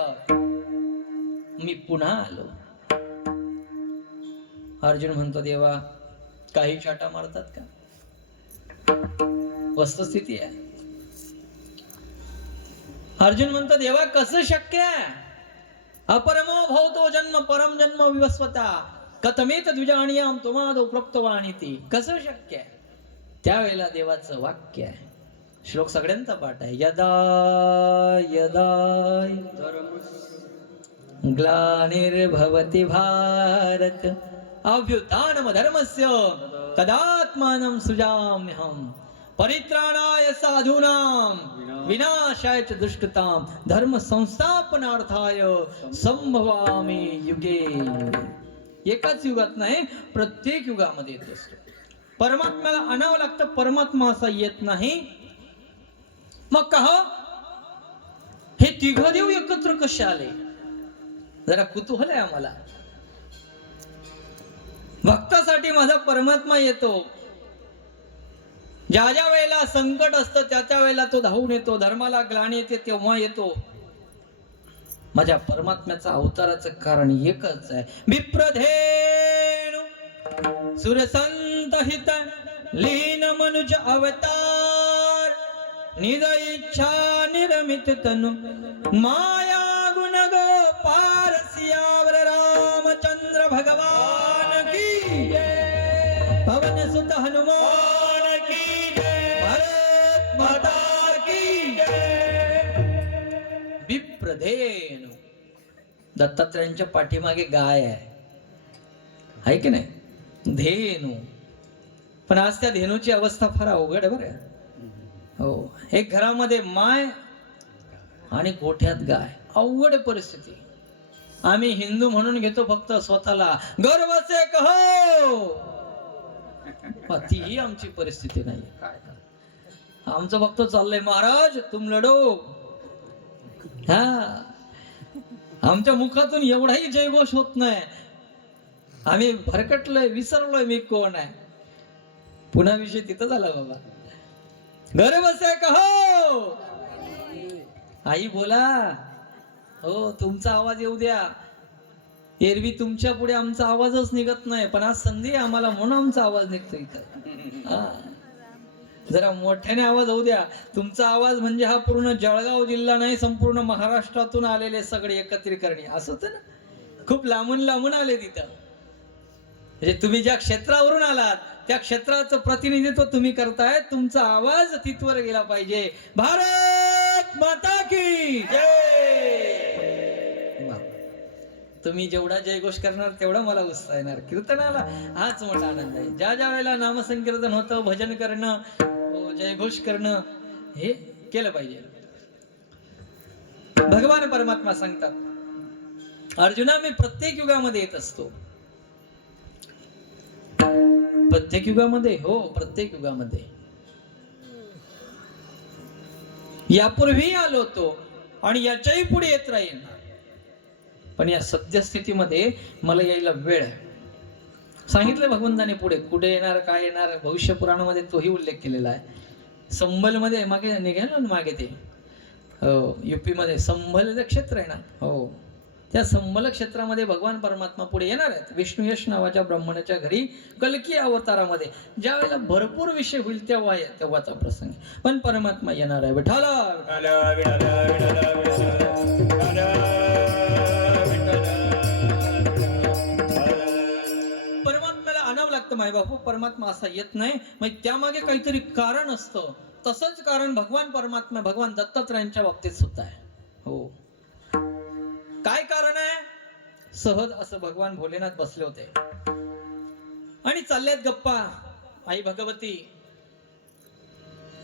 मी पुन्हा आलो. अर्जुन म्हणतो, देवा काही छाटा मारतात का? वस्तुस्थिती आहे. अर्जुन म्हणतो, देवा कसं शक्य आहे? अपरमो भवतो जन्म परम जन्म विवस्वता कथमेत द्विजाणीयाम तुमादो प्रोक्तवानिती. कसं शक्य आहे? त्यावेळेला देवाचं वाक्य आहे. श्लोक सगळ्यांचा पाठ आहे. यदा यदा ग्लानिर्भवति भारत अभ्युत्थानम धर्मस्य तदात्मानं सृजाम्यहम् परित्राणाय साधूनां विनाशाय च दुष्कृतां धर्म संस्थापनार्थाय संभवामि युगे. एकाच युगात नाही, प्रत्येक युगामध्ये येत असतो. परमात्म्याला आणावं लागतं. परमात्मा असा येत नाही. मग का हे तिघ देव एकत्र कसे आले? जरा कुतूहल आहे आम्हाला. भक्तासाठी माझा परमात्मा येतो. ज्या ज्या वेळेला संकट असतं त्या वेळेला तो धावून येतो. धर्माला ग्लानी येते तेव्हा येतो. माझ्या परमात्म्याचा अवताराचं कारण एकच आहे. विप्रधेनु सुरसंत हित लीन मनुज अवतार निज इच्छा निर्मित तनु माया गुण गोपाल सियावर रामचंद्र भगवान की जय. पवन सुत हनुमान की जय. भारत माता की जय. विप्रधेनु, दत्तात्रयांच्या पाठीमागे गाय आहे की नाही? धेनू. पण आज त्या धेनूची अवस्था फार अवघड आहे बरं. हो, एक घरामध्ये माय आणि गोठ्यात गाय. अवघड परिस्थिती. आम्ही हिंदू म्हणून घेतो फक्त स्वतःला गर्व से कहो, तीही आमची परिस्थिती नाही. काय आमचं फक्त चाललंय महाराज तुम लढो. हा, आमच्या मुखातून एवढाही जयघोष होत नाही. आम्ही भरकटलोय, विसरलोय मी कोण आहे. पुन्हा विषय तिथं झाला बाबा. गर्व से कहो, आई बोला. हो, तुमचा आवाज येऊ द्या. एरवी तुमच्या पुढे आमचा आवाजच निघत नाही, पण आज संधी आहे आम्हाला म्हणून आमचा आवाज निघतो इथं. जरा मोठ्याने आवाज होऊ द्या. तुमचा आवाज म्हणजे हा पूर्ण जळगाव जिल्हा नाही, संपूर्ण महाराष्ट्रातून आलेले सगळे एकत्रीकरणी असं होतं ना. खूप लांबून लांबून आले तिथं. म्हणजे तुम्ही ज्या क्षेत्रावरून आलात त्या क्षेत्राचं प्रतिनिधित्व तुम्ही करताय. तुमचा आवाज तिथवर गेला पाहिजे. भारत माता की जय. तुम्ही जेवढा जयघोष करणार तेवढा मला उत्साह येणार. कीर्तनाला हाच मोठा आनंद आहे. ज्या ज्या वेळेला नामसंकीर्तन होतं, भजन करणं, जयघोष करणं, हे केलं पाहिजे. भगवान परमात्मा सांगतात, अर्जुना मी प्रत्येक युगामध्ये येत असतो. प्रत्येक युगामध्ये? हो, प्रत्येक युगामध्ये. यापूर्वी आलो होतो आणि याच्याही पुढे येत राहील. पण या सद्यस्थितीमध्ये मला यायला वेळ आहे. सांगितलं भगवंताने पुढे कुठे येणार, काय येणार. भविष्य पुराणामध्ये तोही उल्लेख केलेला आहे. संभल मध्ये मागे निघाल ना, मागे ते युपी मध्ये संभल क्षेत्र आहे ना. हो, त्या संभल क्षेत्रामध्ये भगवान परमात्मा पुढे येणार आहेत. विष्णू यश नावाच्या ब्राह्मणाच्या घरी कल्की अवतारामध्ये ज्या वेळेला भरपूर विषय होईल तेव्हाचा प्रसंग. पण परमात्मा येणार आहे. विठाला परमात्म्याला आणावं लागतं. बापू परमात्मा असा येत नाही, मग त्यामागे काहीतरी कारण असतं. तसंच कारण भगवान परमात्मा भगवान दत्तात्रयांच्या बाबतीत सुद्धा आहे. हो, काय कारण आहे? सहज असं भगवान भोलेनाथ बसले होते आणि चालल्यात गप्पा. आई भगवती,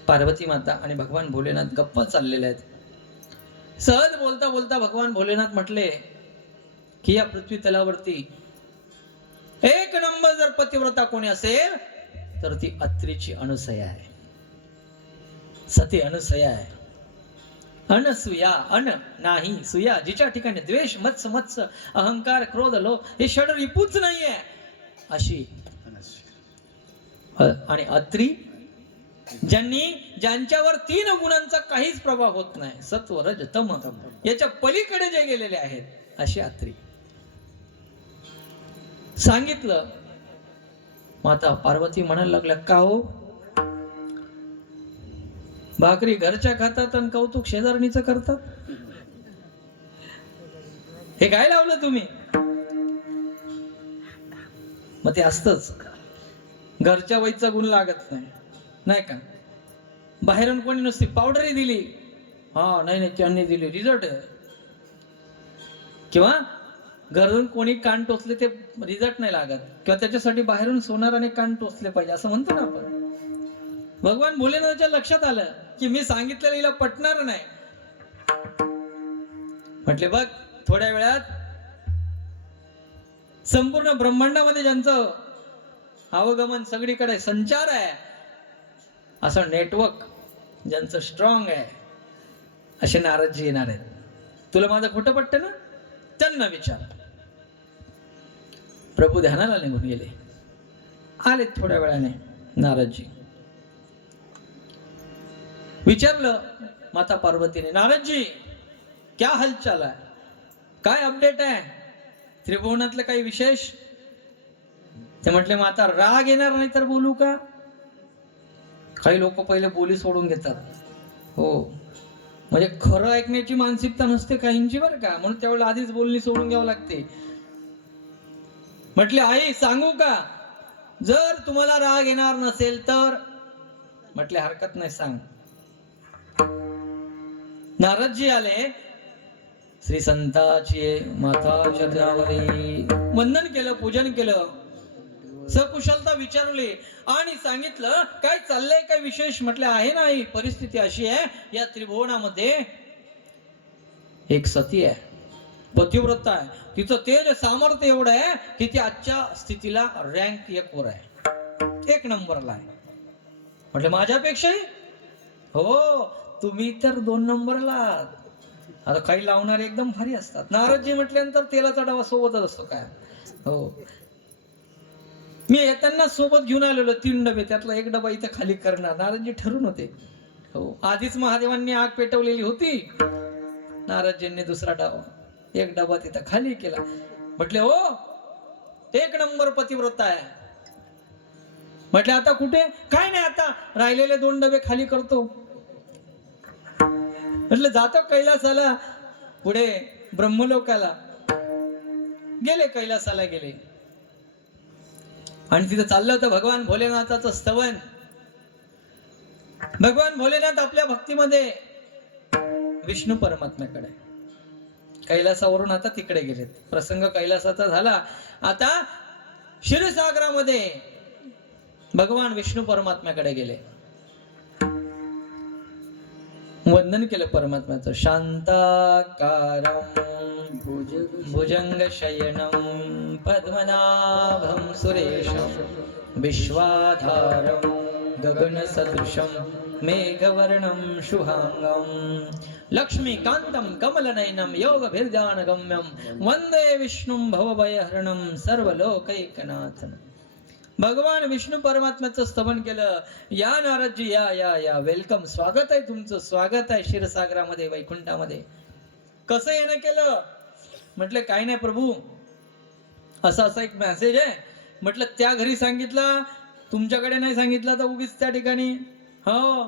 पार्वती माता आणि भगवान भोलेनाथ गप्पा चाललेल्या आहेत. सहज बोलता बोलता भगवान भोलेनाथ म्हटले की या पृथ्वी तलावरती एक नंबर जर पतिव्रता कोणी असेल तर ती अत्रीची अनुसया आहे. सती अनुसया आहे. अनसुया, अन नाही सुया, जिच्या ठिकाणी द्वेष, मत्स्य मत्स्य, अहंकार, क्रोध, लोभ हे षड रिपूच नाहीये अशी. आणि अत्री ज्यांच्यावर 3 गुणांचा काहीच प्रभाव होत नाही, सत्व रज तम, याच्या पलीकडे जे गेलेले आहेत अशी अत्री. सांगितलं. माता पार्वती म्हणायला लागल्या, का हो, भाकरी घरच्या खातात आणि कौतुक शेजारणीचं करतात? हे काय लावलं तुम्ही? मग ते असतच, घरच्या वैचा गुण लागत नाही, नाही का? बाहेरून कोणी नुसती पावडरही दिली, हा नाही त्यांनी दिली, रिझल्ट आहे. किंवा घरून कोणी कान टोचले ते रिझल्ट नाही लागत, किंवा त्याच्यासाठी बाहेरून सोनाराने कान टोचले पाहिजे असं म्हणतो ना आपण. भगवान भोलेनाथाच्या लक्षात आलं की मी सांगितलेलं हिला पटणार नाही. म्हटले बघ, थोड्या वेळात संपूर्ण ब्रह्मांडामध्ये ज्यांचं अवगमन सगळीकडे संचार आहे, असं नेटवर्क ज्यांचं स्ट्रॉंग आहे, असे नारदजी येणार आहेत. तुला माझं खोटं पटतं ना? त्यांना विचार. प्रभू ध्यानाला निघून गेले. आले थोड्या वेळाने नारदजी. विचारलं माता पार्वतीने, नारदजी क्या हालचाल आहे, काय अपडेट आहे, त्रिभुवनातलं काही विशेष? ते म्हटले, माता राग येणार नाही तर बोलू का? काही लोक पहिले बोली सोडून घेतात. हो, म्हणजे खरं ऐकण्याची मानसिकता नसते काहींची बरं का, म्हणून त्यावेळेला आधीच बोलणी सोडून घ्यावं लागते. म्हटले, आई सांगू का, जर तुम्हाला राग येणार नसेल तर? म्हटले, हरकत नाही, सांग. नारदजी आले, श्री संताची माता चरणावरी वंदन केलं, पूजन केलं, सकुशलता विचारली आणि सांगितलं काय चाललंय, काय विशेष? म्हटलं, आहे ना आई, परिस्थिती अशी आहे, या त्रिभुवनामध्ये एक सती आहे, पतिव्रता आहे, तिचं तेज सामर्थ्य एवढं आहे की ती आजच्या स्थितीला रँक 1 वर आहे, 1 नंबरला आहे. म्हटलं, माझ्यापेक्षाही? हो, तुम्ही तर 2 नंबरला. आता काही लावणारे एकदम भारी असतात. नारदजी म्हटल्यानंतर तेलाचा डबा सोबतच असतो काय. हो, मी येताना सोबत घेऊन आलेलो 3 डबे, त्यातला 1 डबा इथं खाली करणार. नारदजी ठरून होते. हो, आधीच महादेवांनी आग पेटवलेली होती. नारदजींनी दुसरा डबा, 1 डबा तिथं खाली केला. म्हटले, हो 1 नंबर पतिव्रता आहे. म्हटले, आता कुठे? काय नाही, आता राहिलेले 2 डबे खाली करतो. म्हटलं, जातो कैलासाला, पुढे ब्रह्मलोकाला गेले, कैलासाला गेले. आणि तिथं चाललं होतं भगवान भोलेनाथाचं स्तवन. भगवान भोलेनाथ आपल्या भक्तीमध्ये विष्णू परमात्म्याकडे, कैलासावरून आता तिकडे गेलेत. प्रसंग कैलासाचा झाला. आता क्षीरसागरामध्ये भगवान विष्णू परमात्म्याकडे गेले. वंदन केलं परमात्म्याचं. शांताकारं भुजंग शयनं पद्मनाभं सुरेशं विश्वाधारं गगनसदृशं मेघवर्णं शुभांगं लक्ष्मीकान्तं कमलनयनं योगभिर्ध्यानगम्यं वंदे विष्णुं भवभयहरणं सर्वलोकैकनाथं. भगवान विष्णू परमात्म्याचं स्तवन केलं. या नारदजी, या या या, वेलकम, स्वागत आहे तुमचं, स्वागत आहे क्षीरसागरामध्ये, वैकुंठामध्ये. कसं येणं केलं? म्हटलं, काही नाही प्रभू, असा असा एक मेसेज आहे. म्हटलं, त्या घरी सांगितलं, तुमच्याकडे नाही सांगितलं तर उगीच त्या ठिकाणी. हो,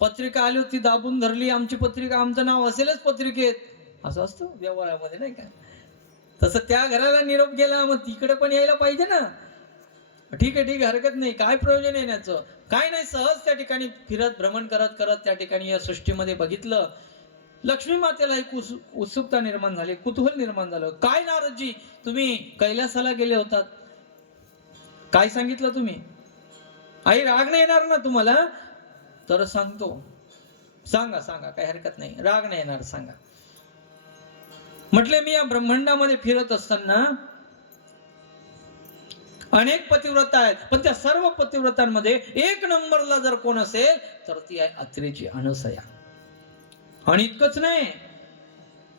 पत्रिका आली होती, दाबून धरली आमची पत्रिका, आमचं नाव असेलच पत्रिकेत, असं असतं व्यवहारामध्ये, नाही का? तसं त्या घराला निरोप गेला, मग तिकडे पण यायला पाहिजे ना. ठीक आहे हरकत नाही, काय प्रयोजन आहे याचं, काय नाही. सहज त्या ठिकाणी फिरत भ्रमण करत करत त्या ठिकाणी या सृष्टीमध्ये बघितलं. लक्ष्मी मातेला एक उत्सुकता निर्माण झाली, कुतूहल निर्माण झालं. काय नारदजी, तुम्ही कैलासाला गेले होतात, काय सांगितलं तुम्ही? आई राग नाही येणार ना तुम्हाला? तर सांगतो. सांगा सांगा, काही हरकत नाही, राग नाही येणार, सांगा. म्हटले मी या ब्रह्मांडामध्ये फिरत असताना अनेक पतिव्रता आहेत, पण त्या सर्व पतिव्रतांमध्ये एक नंबरला जर कोण असेल तर ती आहे अत्रेची अनसया. आणि इतकंच नाही,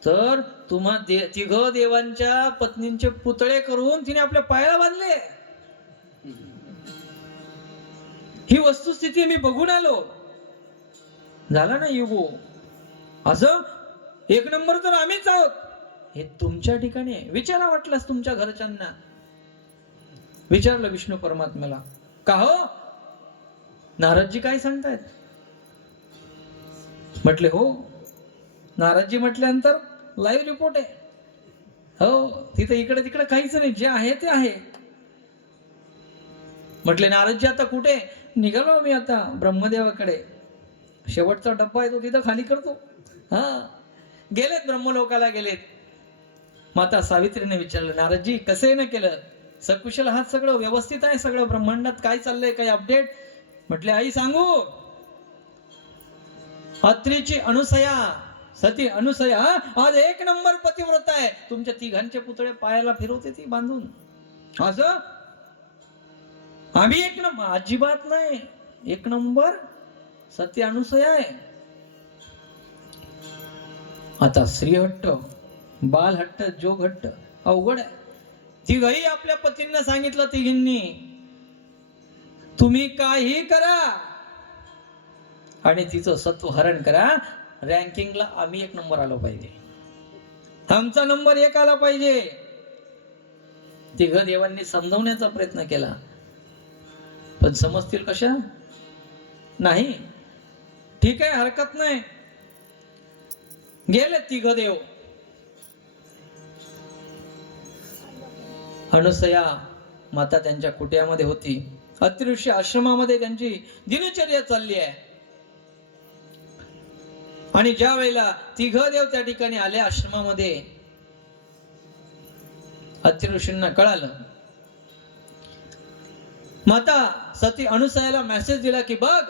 तर तुम्हा तिघ देवांच्या पत्नींचे पुतळे करून तिने आपल्या पायाला बांधले. ही वस्तुस्थिती मी बघून आलो. झाला ना युगो, असं एक नंबर तर आम्हीच आहोत. हे तुमच्या ठिकाणी विचारा, वाटल्यास तुमच्या घरच्यांना. विचारलं विष्णू परमात्म्याला, का हो नारदजी काय सांगतायत? म्हटले हो. नारदजी म्हटल्यानंतर लाईव्ह रिपोर्ट आहे. हो, तिथे इकडे तिकडे काहीच नाही, जे आहे ते आहे. म्हटले नारदजी आता कुठे? निघालो मी आता ब्रह्मदेवाकडे, शेवटचा डब्बा आहे तो तिथं खाली करतो. हा, गेलेत ब्रह्मलोकाला गेलेत. माता सावित्रीने विचारलं, नारदजी कसे न केलं? सकुशल आहात? सगळं व्यवस्थित आहे? सगळं ब्रह्मांडात काय चाललंय, काही अपडेट? म्हटले आई सांगू. अत्रीची अनसया, सती अनसया आज एक नंबर पतिव्रत आहे. तुमच्या तिघांचे पुतळे पायाला फिरवते ती बांधून. असं आम्ही एक नंबर? अजिबात नाही, एक नंबर सती अनसया आहे. आता श्रीहट्ट, बालहट्ट, जोगहट्ट अवघड आहे. तिघही आपल्या पतींना सांगितलं, तिघींनी तुम्ही काही करा आणि तिचं सत्व हरण करा. रँकिंगला आम्ही एक नंबर आलो पाहिजे, आमचा नंबर 1 आला पाहिजे. तिघ देवांनी समजवण्याचा प्रयत्न केला, पण समजतील कशा? नाही. ठीक आहे, हरकत नाही. गेले तिघ देव. अनसया माता त्यांच्या कुट्यामध्ये होती. अत्रि ऋषी आश्रमामध्ये त्यांची दिनचर्या चालली आहे. आणि ज्या वेळेला तिघ देव त्या ठिकाणी आले आश्रमामध्ये, अत्रि ऋषींना कळालं. माता सती अनसयाला मेसेज दिला की बघ,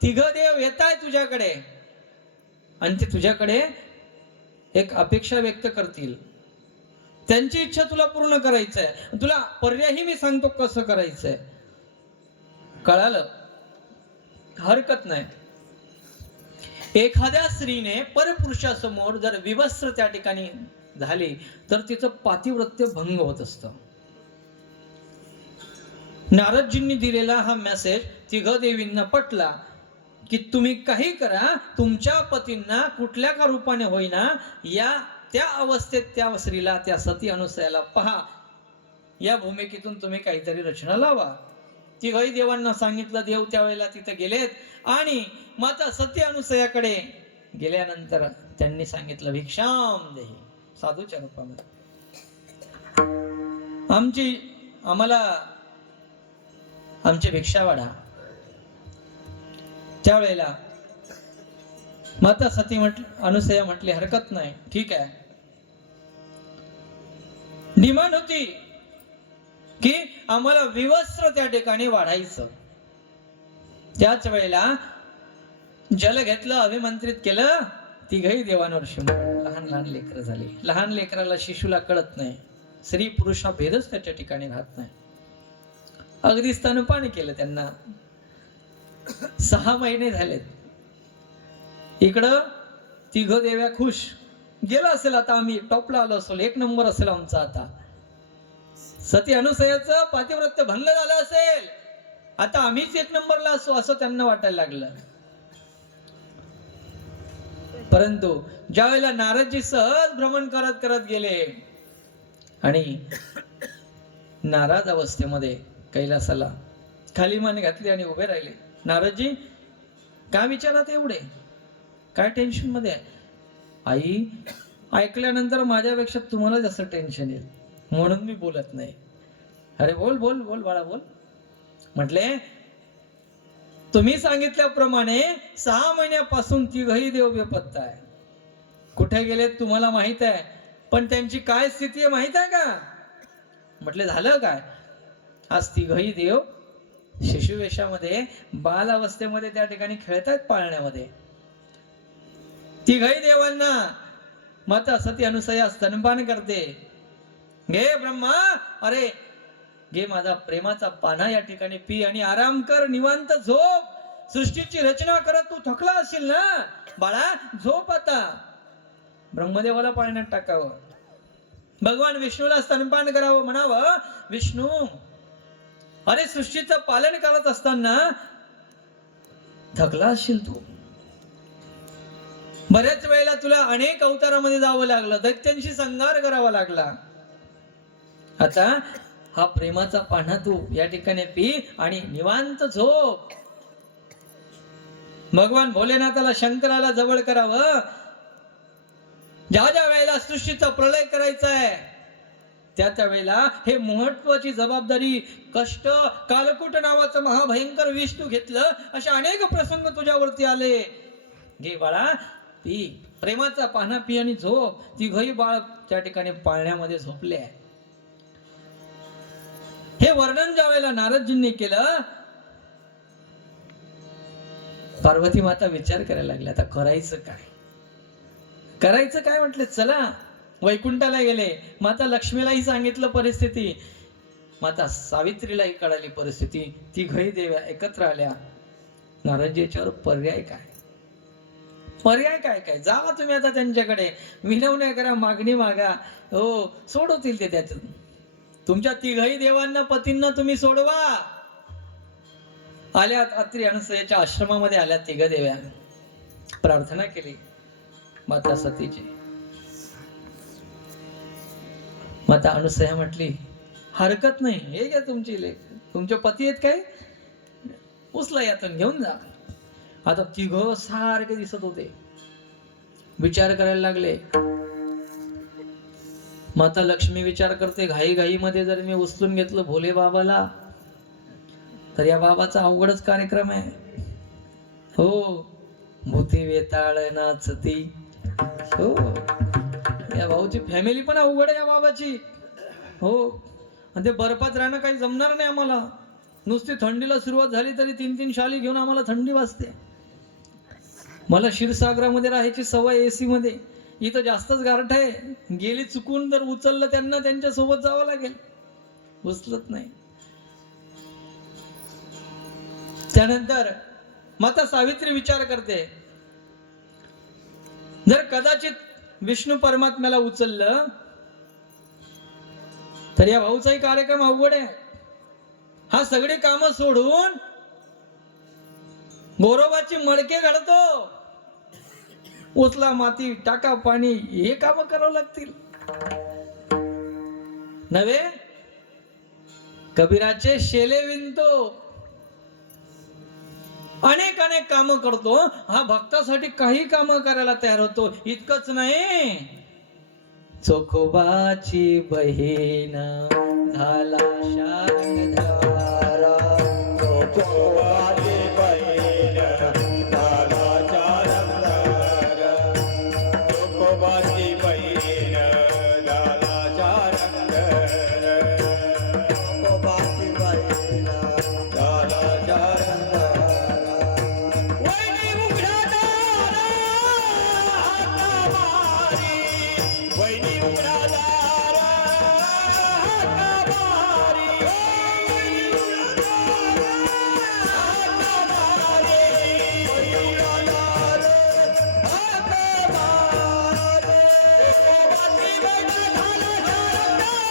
तिघ देव येत आहे तुझ्याकडे आणि ते तुझ्याकडे एक अपेक्षा व्यक्त करतील. त्यांची इच्छा तुला पूर्ण करायचंय. तुला पर्यायही मी सांगतो कसं करायचंय. कळालं? हरकत नाही. एखाद्या स्त्रीने परपुरुषासमोर जर विवस्त्र त्या ठिकाणी झाली तर तिचं पातिव्रत्य भंग होत असतं. नारदजींनी दिलेला हा मेसेज तिघ देवींना पटला की तुम्ही काही करा, तुमच्या पतींना कुठल्या का रूपाने होईना या त्या अवस्थेत त्या स्त्रीला, त्या सती अनसयाला पहा. या भूमिकेतून तुम्ही काहीतरी रचना लावा. तिघही देवांना सांगितलं. देव त्यावेळेला तिथे गेलेत आणि माता सती अनसयाकडे गेल्यानंतर त्यांनी सांगितलं, भिक्षाम देही, साधूच्या रूपामध्ये आमची भिक्षा वाढा. त्यावेळेला माता सती अनसया म्हटली, हरकत नाही, ठीक आहे. डिमांड होती की आम्हाला विवस्त्र त्या ठिकाणी वाढायचं. त्याच वेळेला जल घेतलं, अभिमंत्रित केलं. तिघही देवांवर लहान लहान लेकरं झाली. लहान लेकराला, शिशूला कळत नाही, स्त्री पुरुष हा भेदच त्याच्या ठिकाणी राहत नाही. अगदी स्तनपान केलं त्यांना. 6 महिने झालेत. इकडं तिघ देव्या खुश. गेला असेल आता, आम्ही टॉपला आलो असेल, 1 नंबर असेल आमचा आता. सती अनसयाचं पातिव्रत्य भंग झालं असेल, आता आम्हीच 1 नंबरला असू असं त्यांना वाटायला लागलं. परंतु ज्या वेळेला नारदजी सहज भ्रमण करत करत गेले आणि नाराज अवस्थेमध्ये कैलासाला खाली मान घातली आणि उभे राहिले. नारदजी काय विचारात एवढे, काय टेन्शन मध्ये आहे? आई, ऐकल्यानंतर माझ्यापेक्षा तुम्हाला जास्त टेन्शन येईल म्हणून मी बोलत नाही. अरे बोल बोल बोल बाळा बोल. म्हटले तुम्ही सांगितल्याप्रमाणे 6 महिन्यापासून तिघही देव बेपत्ता आहे. कुठे गेलेत तुम्हाला माहित आहे, पण त्यांची काय स्थिती आहे माहित आहे का? म्हटले झालं काय? आज तिघही देव शिशुवेशामध्ये बाल अवस्थेमध्ये त्या ठिकाणी खेळतायत पाळण्यामध्ये. तिघही देवांना माता सती अनुसया स्तनपान करते. घे ब्रह्मा, अरे घे माझा प्रेमाचा पाना या ठिकाणी पी आणि आराम कर, निवांत झोप. सृष्टीची रचना करत तू थकला असेल ना बाळा, झोप आता. ब्रह्मदेवाला पाण्यात टाकावं, भगवान विष्णूला स्तनपान करावं, म्हणावं विष्णू अरे सृष्टीचं पालन करत असताना थकला असशील तू. बऱ्याच वेळेला तुला अनेक अवतारामध्ये जावं लागलं, दैत्यांशी संहार करावा लागला. आता हा प्रेमाचा पाना तू या ठिकाणी पी आणि निवांत झोप. भगवान भोलेनाथाला शंकराला जवळ करावं. ज्या ज्या वेळेला सृष्टीचा प्रलय करायचा आहे त्या त्या वेळेला हे महत्वाची जबाबदारी कष्ट कालकूट नावाचं महाभयंकर विष तू घेतलं. अशा अनेक प्रसंग तुझ्यावरती आले. घे बाळा पी, प्रेमाचा पाना पी आणि झोप. तिघही बाळ त्या ठिकाणी पाळण्यामध्ये झोपले आहे. हे वर्णन ज्या वेळेला नारदजींनी केलं, पार्वती माता विचार करायला लागल्या आता करायचं काय, करायचं काय. म्हटले चला वैकुंठाला गेले. माता लक्ष्मीलाही सांगितलं परिस्थिती, माता सावित्रीलाही कळाली परिस्थिती. तिघही देव्या एकत्र आल्या. नारदजी याच्यावर पर्याय काय, पर्याय काय काय, जावा तुम्ही आता त्यांच्याकडे, विनवण्या करा, मागणी मागा, हो सोडवतील ते त्यातून. तुमच्या तिघही देवांना पतींना तुम्ही सोडवा. आल्यात अत्री अनसुयेच्या आश्रमामध्ये आल्या तिघ देव्या. प्रार्थना केली माता सतीची. माता अनुसया म्हटली हरकत नाही, हे घ्या तुमची लेक, तुमचे पती आहेत काय, उचला यातून घेऊन जा. आता तिघ सारखे दिसत होते. विचार करायला लागले. माता लक्ष्मी विचार करते घाई मध्ये जर मी उचलून घेतलं भोले बाबाला तर या बाबाचा अवघडच कार्यक्रम आहे. हो भूती वेताळ नाचती, हो या भाऊची फॅमिली पण अवघड आहे या बाबाची. हो आणि ते बर्फात राहणं काही जमणार नाही आम्हाला. नुसती थंडीला सुरुवात झाली तरी 3-3 शाली घेऊन आम्हाला थंडी वाजते. मला क्षीरसागरामध्ये राहायची सवय AC मध्ये. इथं जास्तच गारठ आहे. गेली चुकून जर उचललं त्यांना त्यांच्या सोबत जावं लागेल. उचलत नाही. त्यानंतर माता सावित्री विचार करते जर कदाचित विष्णू परमात्म्याला उचललं तर या भाऊचाही कार्यक्रम अवघड आहे. हा सगळी कामं सोडून गोरोबाची मडके घडतो, उचला माती टाका पाणी, हे काम करावं लागतील नव्हे. कबीराचे शेले विणतो, अनेक काम करतो. हा भक्तासाठी काही काम करायला तयार होतो. इतकंच नाही, चोखोबाची बहीण झाला शारंगधारा, चोखोबाची बहीण झाला शारंगधारा, चोखोबाची बहीण झाला शारंगधारा, चोखोबाची बहीण झाला शारंगधारा. वैनी उघडादार हात मारी, वैनी उघडादार हात मारी, वैनी उघडादार हात मारी, वैनी उघडादार हात मारी, चोखोबाची बहीण झाला शारंगधारा,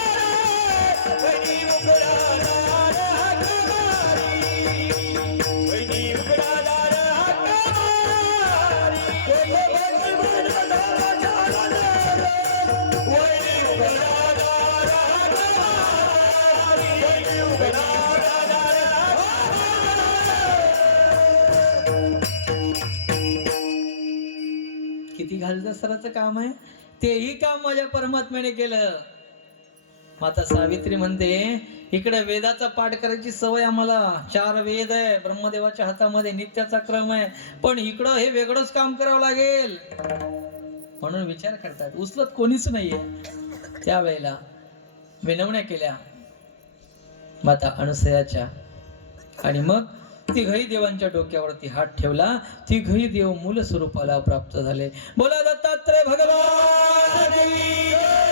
वैनी उघडादार हात मारी, वैनी उघडादार हात मारी, चोखोबाची बहीण झाला शारंगधारा, वैनी उघडादार हात मारी, वैनी उघडादार किती घालत सराचं काम आहे. तेही काम माझ्या परमात्म्याने केलं. माता सावित्री म्हणते, इकडे वेदाचा पाठ करायची सवय आम्हाला, 4 वेद आहे ब्रह्मदेवाच्या हातामध्ये, नित्याचा क्रम आहे, पण इकडं हे वेगळंच काम करावं लागेल. म्हणून विचार करतात, उचलत कोणीच नाहीये. त्यावेळेला विनवण्या केल्या माता अनसुयाच्या, आणि मग तिघही देवांच्या डोक्यावरती हात ठेवला. तिघही देव मूल स्वरूपाला प्राप्त झाले. बोला दत्तात्रय भगवान की जय.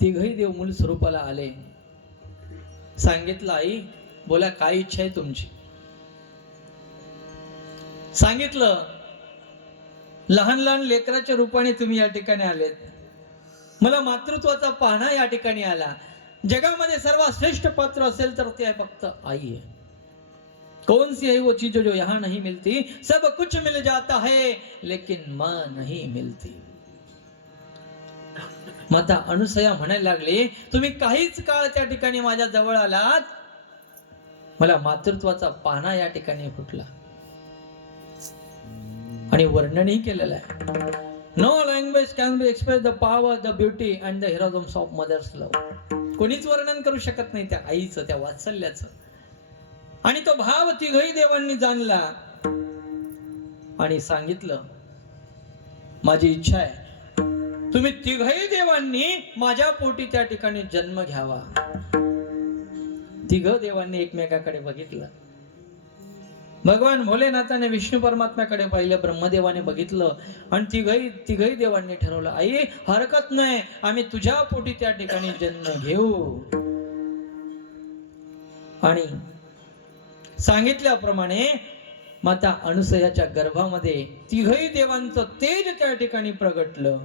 तिघही देव मूल स्वरूपाला आले. सांगितलं, आई बोला काय इच्छा आहे तुमची. सांगितलं, लहान लहान लेकराच्या रूपाने तुम्ही या ठिकाणी आलेत, मला मातृत्वाचा पाहणा या ठिकाणी आला. जगामध्ये सर्वात श्रेष्ठ पात्र असेल तर ते फक्त आई है. कौन सी है वो चीज जो यहाँ नहीं मिलती, सब कुछ मिल जाता है लेकिन माँ नहीं मिलती. माता अनसुया म्हणायला लागली, तुम्ही काहीच काळ त्या ठिकाणी माझ्या जवळ आलात, मला मातृत्वाचा पाहणा या ठिकाणी फुटला. आणि वर्णनही केलेलं आहे. No language can be express the power, the beauty and the heroism of mother's love. कोणीच वर्णन करू शकत नाही त्या आईचं, त्या वात्सल्याचं. आणि तो भाव तिघही देवांनी जाणला आणि सांगितलं, माझी इच्छा आहे तुम्ही तिघही देवांनी माझ्या पोटी त्या ठिकाणी जन्म घ्यावा. तिघ देवांनी एकमेकाकडे बघितलं. भगवान भोलेनाथाने विष्णू परमात्म्याकडे पाहिलं, ब्रह्मदेवाने बघितलं, आणि तिघही देवांनी ठरवलं, आई हरकत नाही, आम्ही तुझ्या पोटी त्या ठिकाणी जन्म घेऊ. आणि सांगितल्याप्रमाणे माता अनसुयाच्या गर्भामध्ये तिघही देवांचं तेज त्या ठिकाणी प्रगटलं.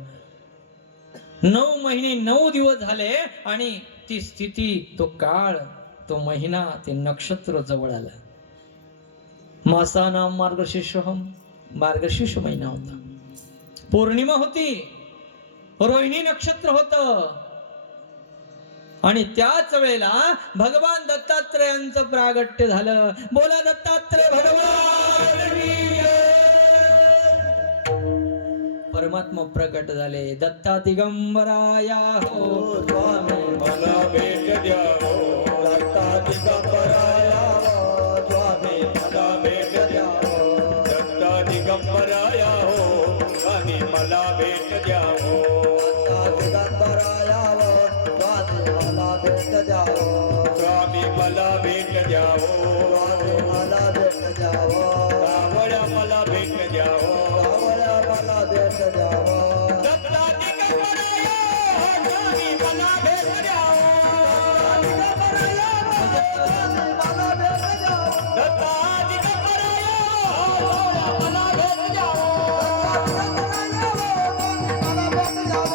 9 महिने 9 दिवस झाले आणि ती स्थिती, तो काळ, तो महिना, ते नक्षत्र जवळ आलं. मासानाम मार्गशीर्षम, मार्गशीर्ष महिना होता, पौर्णिमा होती, रोहिणी नक्षत्र होतं. आणि त्याच वेळेला भगवान दत्तात्रयांचं प्रागट्य झालं. बोला दत्तात्रय भगवान की जय. परमात्मा प्रकट झाले. दत्ता दिगंबराया हो, स्वामी मला भेट द्या हो. दत्ता दिगंबराया हो, स्वामी मला भेट द्या हो. दत्ता दिगंबराया हो, स्वामी मला भेट द्या हो. दत्ता दिगंबराया हो, स्वामी मला भेट द्या हो. स्वामी मला भेट द्या हो. स्वामी मला भेट द्या हो. रावळ्या मला भेट द्या हो. रावळ्या मला भेट द्या हो. दत्ता दिगंबराया हो, स्वामी मला भेट द्या हो. दत्ता दिगंबराया हो, स्वामी मला भेट द्या हो. दत्ता दिगंबराया हो, रावळ्या मला भेट द्या हो.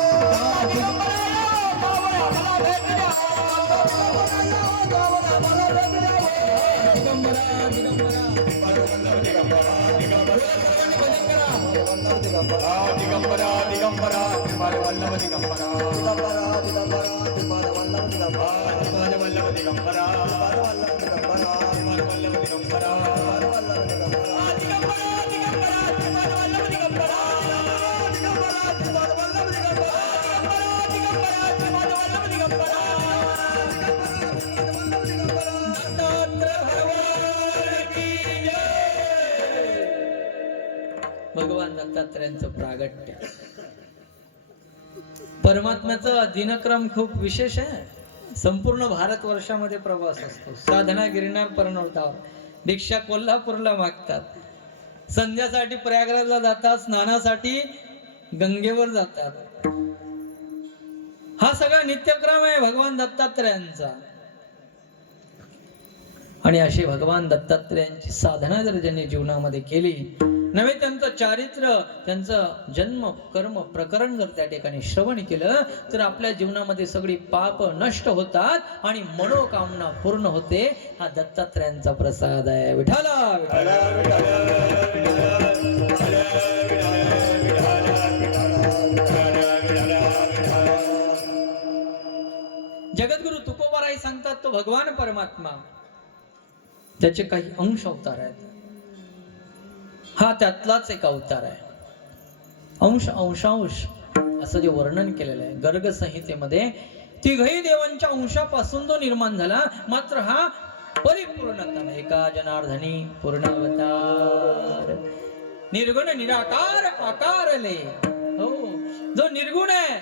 दत्ता दिगंबराया हो, स्वामी मला भेट द्या हो. दत्ता दिगंबराया हो, रावळ्या मला भेट द्या हो. दत्ता दिगंबराया हो, रावळ्या मला भेट द्या हो. दिगंबरा दिगंबरा वल्लभ दिगंबरा दिगंबरा वल्लभ दिगंबरा दिगंबरा दिगंबरा वल्लभ दिगंबरा दिगंबरा दिगंबरा वल्लभ दिगंबरा वल्लभ दिगंबरा वल्लभ दिगंबरा वल्लभ दिगंबरा वल्लभ दिगंबरा दिगंबरा दिगंबरा वल्लभ दिगंबरा दिगंबरा वल्लभ दिगंबरा दिगंबरा वल्लभ दिगंबरा भगवान दत्तात्रयांचं प्रागट्य. परमात्म्याचा दिनक्रम खूप विशेष आहे. संपूर्ण भारतवर्षामध्ये प्रवास असतो. साधना गिरनार पर्णवतावर, दीक्षा कोल्हापूरला मागतात, संध्यासाठी प्रयागराजला जातात, स्नानासाठी गंगेवर जातात. हा सगळा नित्यक्रम आहे भगवान दत्तात्रयांचा. आणि अशी भगवान दत्तात्रयांची साधना जर ज्यांनी जीवनामध्ये केली, नव्हे त्यांचं चारित्र्य, त्यांचं जन्म कर्म प्रकरण जर त्या ठिकाणी श्रवण केलं, तर आपल्या जीवनामध्ये सगळी पाप नष्ट होतात आणि मनोकामना पूर्ण होते. हा दत्तात्रयांचा प्रसाद आहे. विठाला जगद्गुरु तुकोबाराय सांगतात, तो भगवान परमात्मा, त्याचे काही अंश अवतार आहेत. हा त्यातलाच एक अवतार आहे. अंश अंशांश असं जे वर्णन केलेलं आहे गर्ग संहितेमध्ये. तिघही देवांच्या अंशापासून तो निर्माण झाला, मात्र हा परिपूर्णतम एका जनार्दनी पूर्णावतार. निर्गुण निराकार आकारले. हो, जो निर्गुण आहे,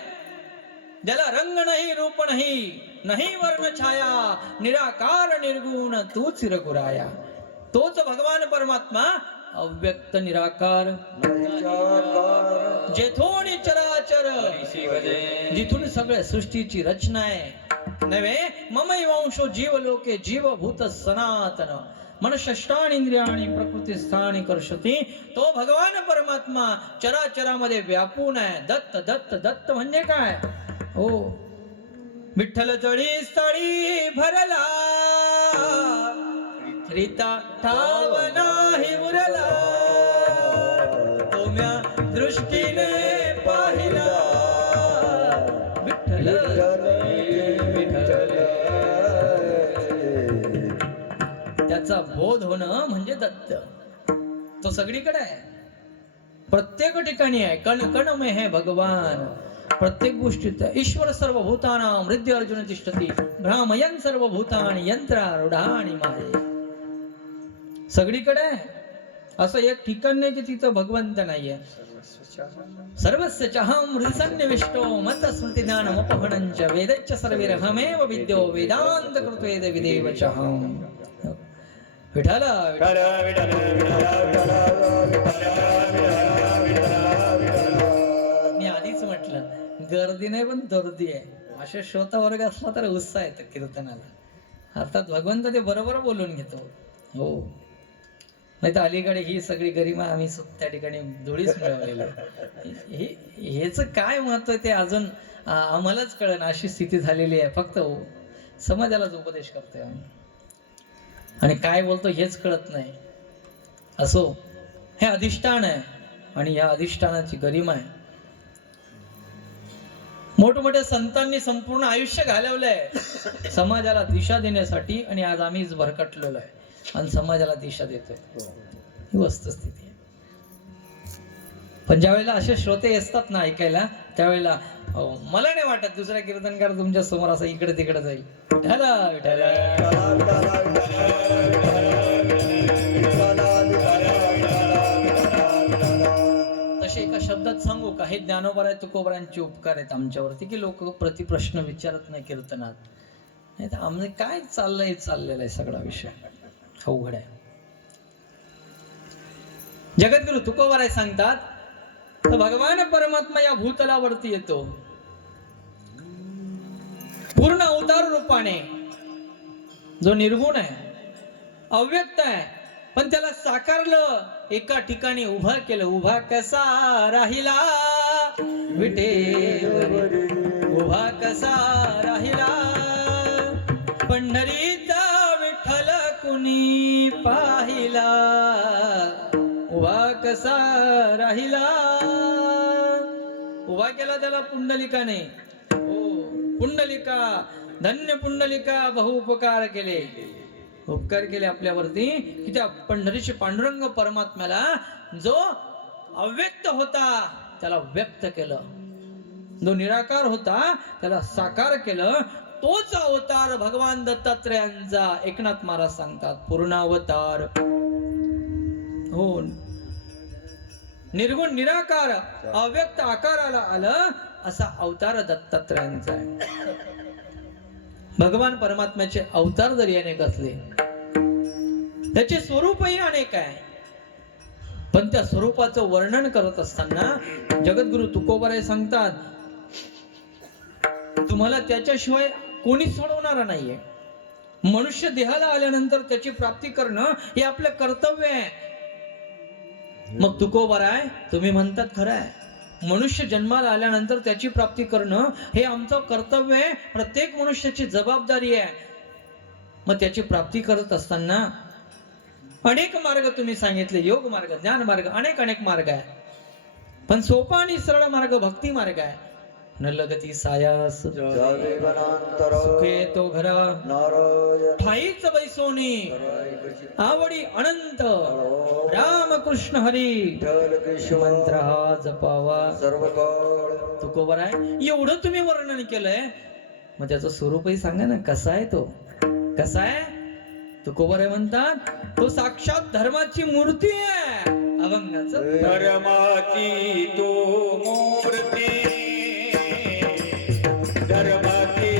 ज्याला रंग नाही रूप नाही, नाही वर्ण छाया, निराकार निर्गुण तूच रघुराया, तोच भगवान परमात्मा अव्यक्त निराकार, जेथून चराचर, जिथून सगळ्या सृष्टीची रचना आहे. नव्हे ममैवांशो जीव लोके जीवभूत सनातन मन षष्टानींद्रियाणी प्रकृती स्थानी कर्षती. तो भगवान परमात्मा चराचरामध्ये व्यापून आहे. दत्त दत्त दत्त म्हणजे काय? हो, विठ्ठल जळी स्थळी भरला, रीता ठाव नाही उरला, तुम्या दृष्टीने पाहिला, विठ्ठल त्याचा बोध होणं म्हणजे दत्त. तो सगळीकडे आहे, प्रत्येक ठिकाणी आहे. कण कण में है भगवान, प्रत्येक गोष्टीत. ईश्वर सर्वभूतानां हृदय अर्जुन तिष्ठती, भ्रामयन् सर्वभूतानि यंत्रारूढानि माये. सगळीकडे आहे. असं एक ठिकाण नाही की तिथं भगवंत नाहीये. सर्वस्य चाहं हृदि सन्निविष्टो मत स्मृति ज्ञानमुपहणञ्च वेदच्च सर्वैरहमेव विद्यो वेदान्त कृतवेद विदेव चाहं. विठ्ठल मी आधीच म्हटलं, गर्दी नाही पण दर्दी आहे. असे श्रोता वर्ग असला तर उत्साह येतो कीर्तनाला. अर्थात भगवंत ते बरोबर बोलून घेतो. हो, नाही तर अलीकडे ही सगळी गरिमा आम्ही त्या ठिकाणी धुळीच मिळवलेली. हेच काय महत्व आहे ते अजून आम्हालाच कळेना अशी स्थिती झालेली आहे. फक्त समाजालाच उपदेश करतोय आम्ही आणि काय बोलतो हेच कळत नाही. असो, हे अधिष्ठान आहे आणि या अधिष्ठानाची गरिमा आहे. मोठमोठ्या संतांनी संपूर्ण आयुष्य घालवलंय समाजाला दिशा देण्यासाठी, आणि आज आम्हीच भरकटलेलो आहे आणि समाजाला दिशा देतोय. ही वस्तुस्थिती आहे. पण ज्या वेळेला असे श्रोते असतात ना ऐकायला, त्यावेळेला मला नाही वाटत दुसरा कीर्तनकार तुमच्या समोर असं इकडे तिकडे जाईल. तसे एका शब्दात सांगू का, हे ज्ञानोबा तुकोबरांचे उपकार आहेत आमच्यावरती की लोक प्रतिप्रश्न विचारत नाही कीर्तनात. नाही तर आम्ही काय चाललेला आहे सगळा विषय अवघड आहे. जगद्गुरु तुकोबराय सांगतात, तर भगवान परमात्मा या भूतलावरती येतो पूर्ण अवतार रूपाने. जो निर्गुण आहे, अव्यक्त आहे, पण त्याला साकारलं, एका ठिकाणी उभा केलं. उभा कसा राहिला विठे, उभा कसा राहिला पंढरीचा विठ्ठल कुणी पाहिला. उभा कसा राहिला, उभा केला त्याला पुंडलिकाने. पुंडलिका धन्य पुंडलिका, बहु उपकार केले, उपकार केले आपल्यावरती की त्या पंढरीचे पांडुरंग परमात्म्याला जो अव्यक्त होता त्याला व्यक्त केलं, जो निराकार होता त्याला साकार केलं. तोच अवतार भगवान दत्तात्रयांचा. एकनाथ महाराज सांगतात पूर्णावतार. हो, निर्गुण निराकार अव्यक्त आकाराला आलं असा अवतार दत्तात्रयांचा आहे. भगवान परमात्म्याचे अवतार जरी अनेक असले, त्याचे स्वरूपही अनेक आहे, पण त्या स्वरूपाचं वर्णन करत असताना जगद्गुरु तुकोबाराय सांगतात, तुम्हाला त्याच्याशिवाय कोणीच सोडवणार नाहीये. मनुष्य देहाला आल्यानंतर त्याची प्राप्ती करणं हे आपलं कर्तव्य आहे. मग तुकोबाराय तुम्ही म्हणतात खरं आहे, मनुष्य जन्माला आल्यानंतर त्याची प्राप्ती करणं हे आमचं कर्तव्य आहे, प्रत्येक मनुष्याची जबाबदारी आहे. मग त्याची प्राप्ती करत असताना अनेक मार्ग तुम्ही सांगितले, योग मार्ग, ज्ञान मार्ग, अनेक मार्ग आहे. पण सोपा आणि सरळ मार्ग भक्ती मार्ग आहे. न लगती सायास जावे वनांतर सुखे तो घरा नारायण ठाईच बैसोनी आवडी अनंत रामकृष्ण हरी विठ्ठल केशव मंत्र हा जपावा सर्व काळ तुकोबर आहे. एवढं तुम्ही वर्णन केलंय मग त्याचं स्वरूपही सांगा ना कसा आहे तो कसा आहे. तुकोबर आहे म्हणतात तो साक्षात धर्माची मूर्ती आहे. अभंगाचं धर्माची तू मूर्ती धर्माची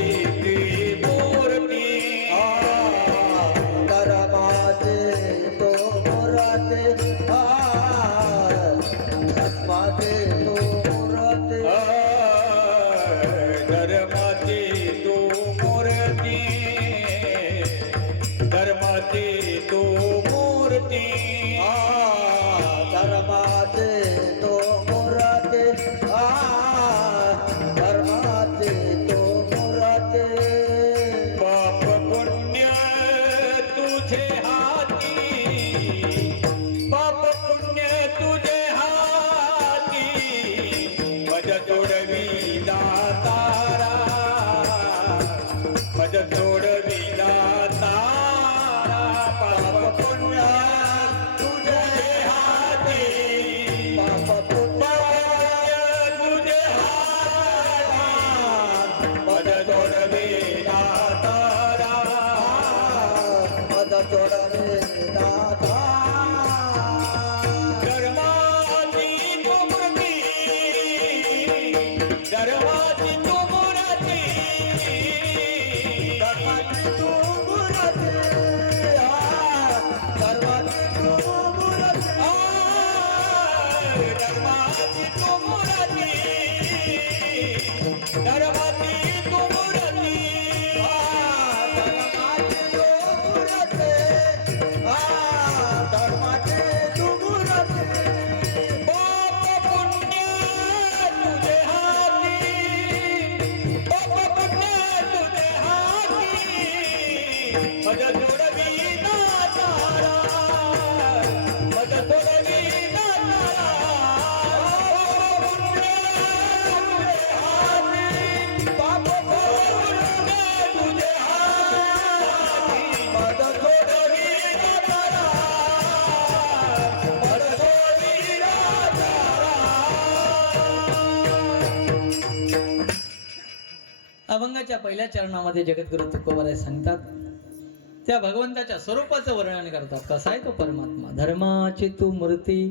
ती मूर्ती धर्माचे तो मूर्ती धर्माचे तो मूर्ती धर्माची तू मूर्ती धर्माची तू मूर्ती धर्माचे तो मूर्ती धर्माचे तो मूर्ती पाप पुण्य तुझे हाती पाप पुण्य तुझे हाती मज जोडवी दातारा मज जोडवी दातारा पाप पुण्य तुझे हाती पाप पुण्य तुझे हाती मज जोडवी दातारा मज जोडवी दातारा धर्माची तू मूर्ती धर्माची तू मूर्ती धर्माची तू मूर्ती धर्माची तू मूर्ती धर्माची तू मूर्ती धर्माची तू मूर्ती धर्माची तू मूर्ती पाप पुण्य तुझे हाती पाप पुण्य तुझे हाती मज जोडवी दातारा मज जोडवी दातारा पाप पुण्य तुझे हाती पाप पुण्य तुझे हाती मज जोडवी दातारा मज जोडवी दातारा अभंगाच्या पहिल्या चरणामध्ये जगद्गुरु तुकोबाराय सांगतात त्या भगवंताच्या स्वरूपाचं वर्णन करतात. कसा आहे तो परमात्मा. धर्माची तू मूर्ती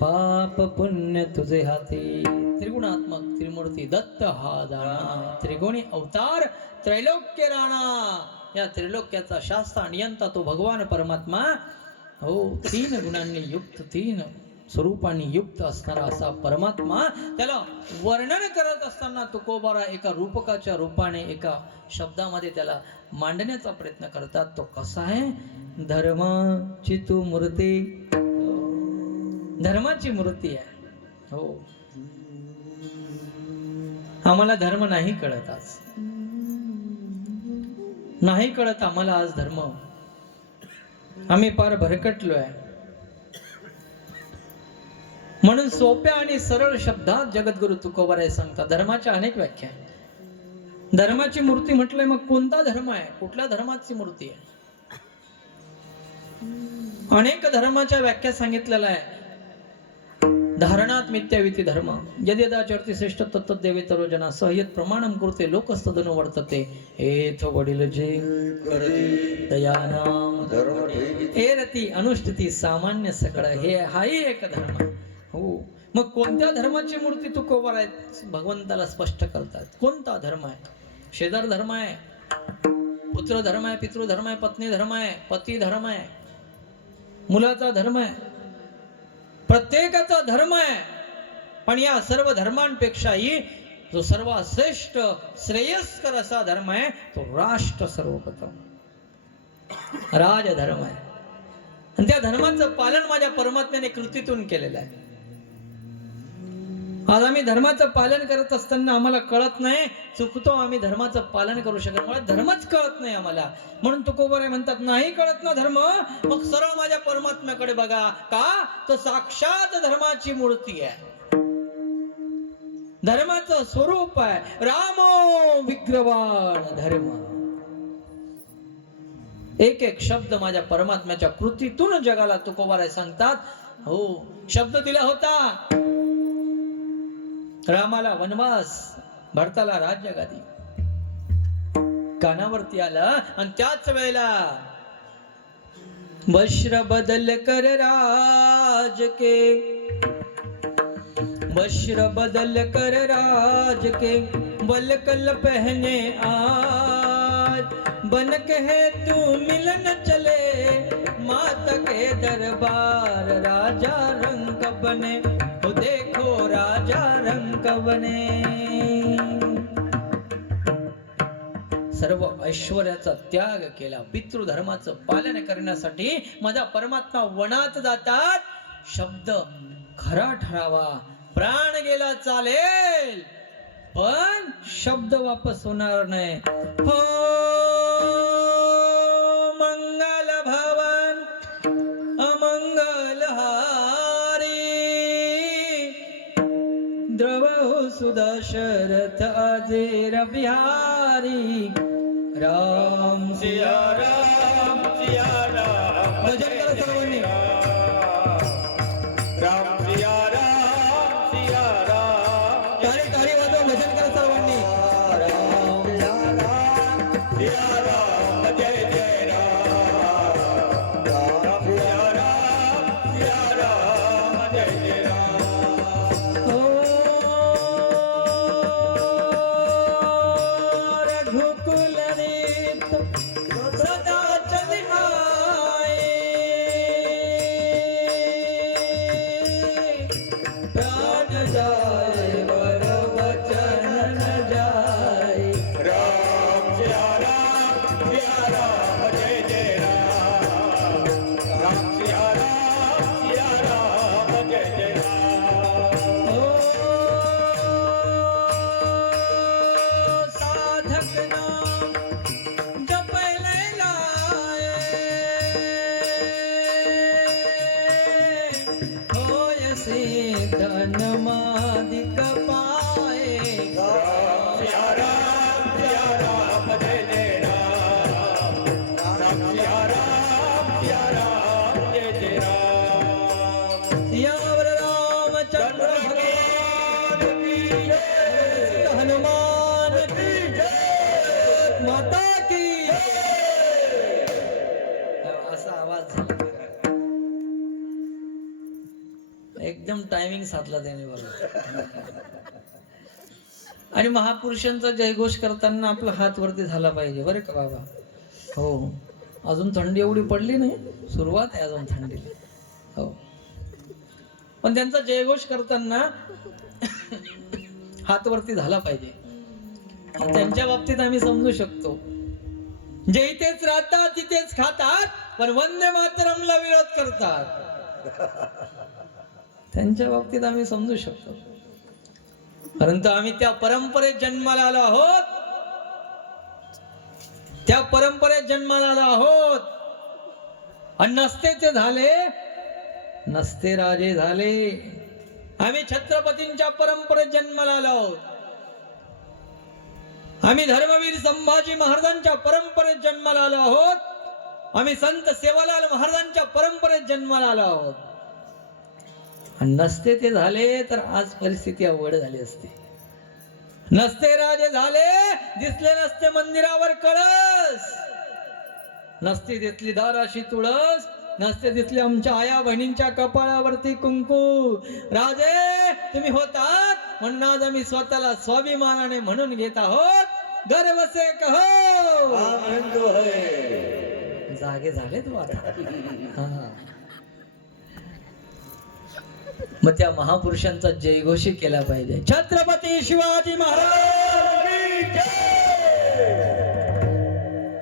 पाप पुण्य तुझे हाती त्रिगुणात्मक त्रिमूर्ती दत्त हा दाणा त्रिगुणी अवतार त्रैलोक्य राणा या त्रिलोक्याचा शास्त्र नियंता तो भगवान परमात्मा. हो तीन गुणांनी युक्त तीन स्वरूपाने युक्त असणारा असा परमात्मा त्याला वर्णन करत असताना तुकोबारा एका रूपकाच्या रूपाने एका शब्दामध्ये त्याला मांडण्याचा प्रयत्न करतात. तो कसा आहे. धर्माची तू मूर्ती धर्माची मूर्ती आहे. हो आम्हाला धर्म नाही कळत आज नाही कळत आम्हाला आज धर्म. आम्ही फार भरकटलो आहे. म्हणून सोप्या आणि सरळ शब्दात जगद्गुरु तुकोबाराय सांगतात धर्माच्या अनेक व्याख्या आहेत. धर्माची मूर्ती म्हटलंय मग कोणता धर्म आहे. कुठल्या धर्माची मूर्ती आहे. अनेक धर्माच्या व्याख्या सांगितलेल्या आहे. धारणात मिथ्याविती धर्म यद्यदाचरती श्रेष्ठ तत्तदेवेतरो जना सहयत प्रमाणम कृते लोकस्तदनु वर्तते एथ वडील जे दयानाम धर्म एरती अनुष्ठिती सामान्य सकळ हे हाही एक धर्म आहे. हो मग कोणत्या धर्माची मूर्ती तुकोबाराय भगवंताला स्पष्ट करतात. कोणता धर्म आहे. शेजार धर्म आहे पुत्र धर्म आहे पितृ धर्म आहे पत्नी धर्म आहे पती धर्म आहे मुलाचा धर्म आहे. प्रत्येकाचा धर्म आहे. पण या सर्व धर्मांपेक्षाही जो सर्वात श्रेष्ठ श्रेयस्कर असा धर्म आहे तो राष्ट्र सर्वप्रथम राजधर्म आहे. आणि त्या धर्माचं पालन माझ्या परमात्म्याने कृतीतून केलेलं आहे. आज आम्ही धर्माचं पालन करत असताना आम्हाला कळत नाही चुकतो आम्ही धर्माचं पालन करू शकत मला धर्मच कळत नाही आम्हाला. म्हणून तुकोबाराय म्हणतात नाही कळत ना धर्म मग सरळ माझ्या परमात्म्याकडे बघा का तो साक्षात धर्माची मूर्ती आहे. धर्माचं स्वरूप आहे. रामो विग्रवाण धर्म. एक एक शब्द माझ्या परमात्म्याच्या कृतीतून जगाला तुकोबाराय सांगतात. हो, शब्द दिला होता रामाला वनवास, भरताला राज्यगादी. कानावरती आलं आणि त्याच वेळेला वस्त्र बदल कर राज के, वस्त्र बदल कर राज के, वलकल पहने आज, बन कहे तू मिलन चले, माता के दरबार राजा रंग बने, हो देखो राजा रंग बने. सर्व ऐश्वर्याचा त्याग केला, पितृधर्माचं पालन करण्यासाठी माझा परमात्मा वनात जातात. शब्द खरा ठरावा, प्राण गेला चालेल पण शब्द वापस होणार नाही. हो मंगल भवन अमंगल हारी, द्रवहु सुदशरथ अजेर बिहारी. राम सिया राम सिया राम, भजन करा सर्वांनी. राम सिया राम सिया राम, टाळी टाळी वाजवा, भजन करा सर्वांनी. राम सिया राम जय जय राम, राम सिया राम जय जय राम. हो रघुकुल रीत सदा चल आए, प्राण जाए वर वचन न जाए. राम सिया राम जय जय राम, राम सिया राम जय जय राम. हो साधक नाम जपले लाए, होय सिद्धन मादिक पाए. राम सिया राम जय जय राम, राम सिया राम जय जय राम. सियावर रामचंद्र भगवान की जय, हनुमान की जय, माता की जय. असा आवाज झाला. एकदम टायमिंग साधला त्याने बरोबर. आणि महापुरुषांचा जयघोष करताना आपला हात वरती झाला पाहिजे बरं का बाबा. हो, अजून थंडी एवढी पडली नाही, सुरुवात आहे अजून थंडीला. हो, पण त्यांचा जयघोष करताना हात वरती झाला पाहिजे. त्यांच्या बाबतीत आम्ही समजू शकतो, जे इथेच राहतात तिथेच खातात पण वंदे मातरमला विरोध करतात. त्यांच्या बाबतीत आम्ही समजू शकतो, परंतु आम्ही त्या परंपरेत जन्माला आलो आहोत, त्या परंपरेत जन्माला आलो आहोत. आणि नसते ते झाले, नसते राजे झाले. आम्ही छत्रपतींच्या परंपरेत जन्माला आलो आहोत. आम्ही धर्मवीर संभाजी महाराजांच्या परंपरेत जन्माला आलो आहोत. आम्ही संत सेवालाल महाराजांच्या परंपरेत जन्माला आलो आहोत. आणि नसते ते झाले तर आज परिस्थिती अवघड झाली असती. नसते राजे झाले, दिसले नसते मंदिरावर कळस, नसते दिसली दाराशी तुळस, नसते दिसले आमच्या आया बहिणींच्या कपाळावरती कुंकू. राजे तुम्ही होतात म्हणून आज आम्ही स्वतःला स्वाभिमानाने म्हणून घेत आहोत, गर्व से कहो हिंदू है. जागे झाले तू आता. हा, मग त्या महापुरुषांचा जयघोषी केला पाहिजे. छत्रपती शिवाजी महाराज की जय.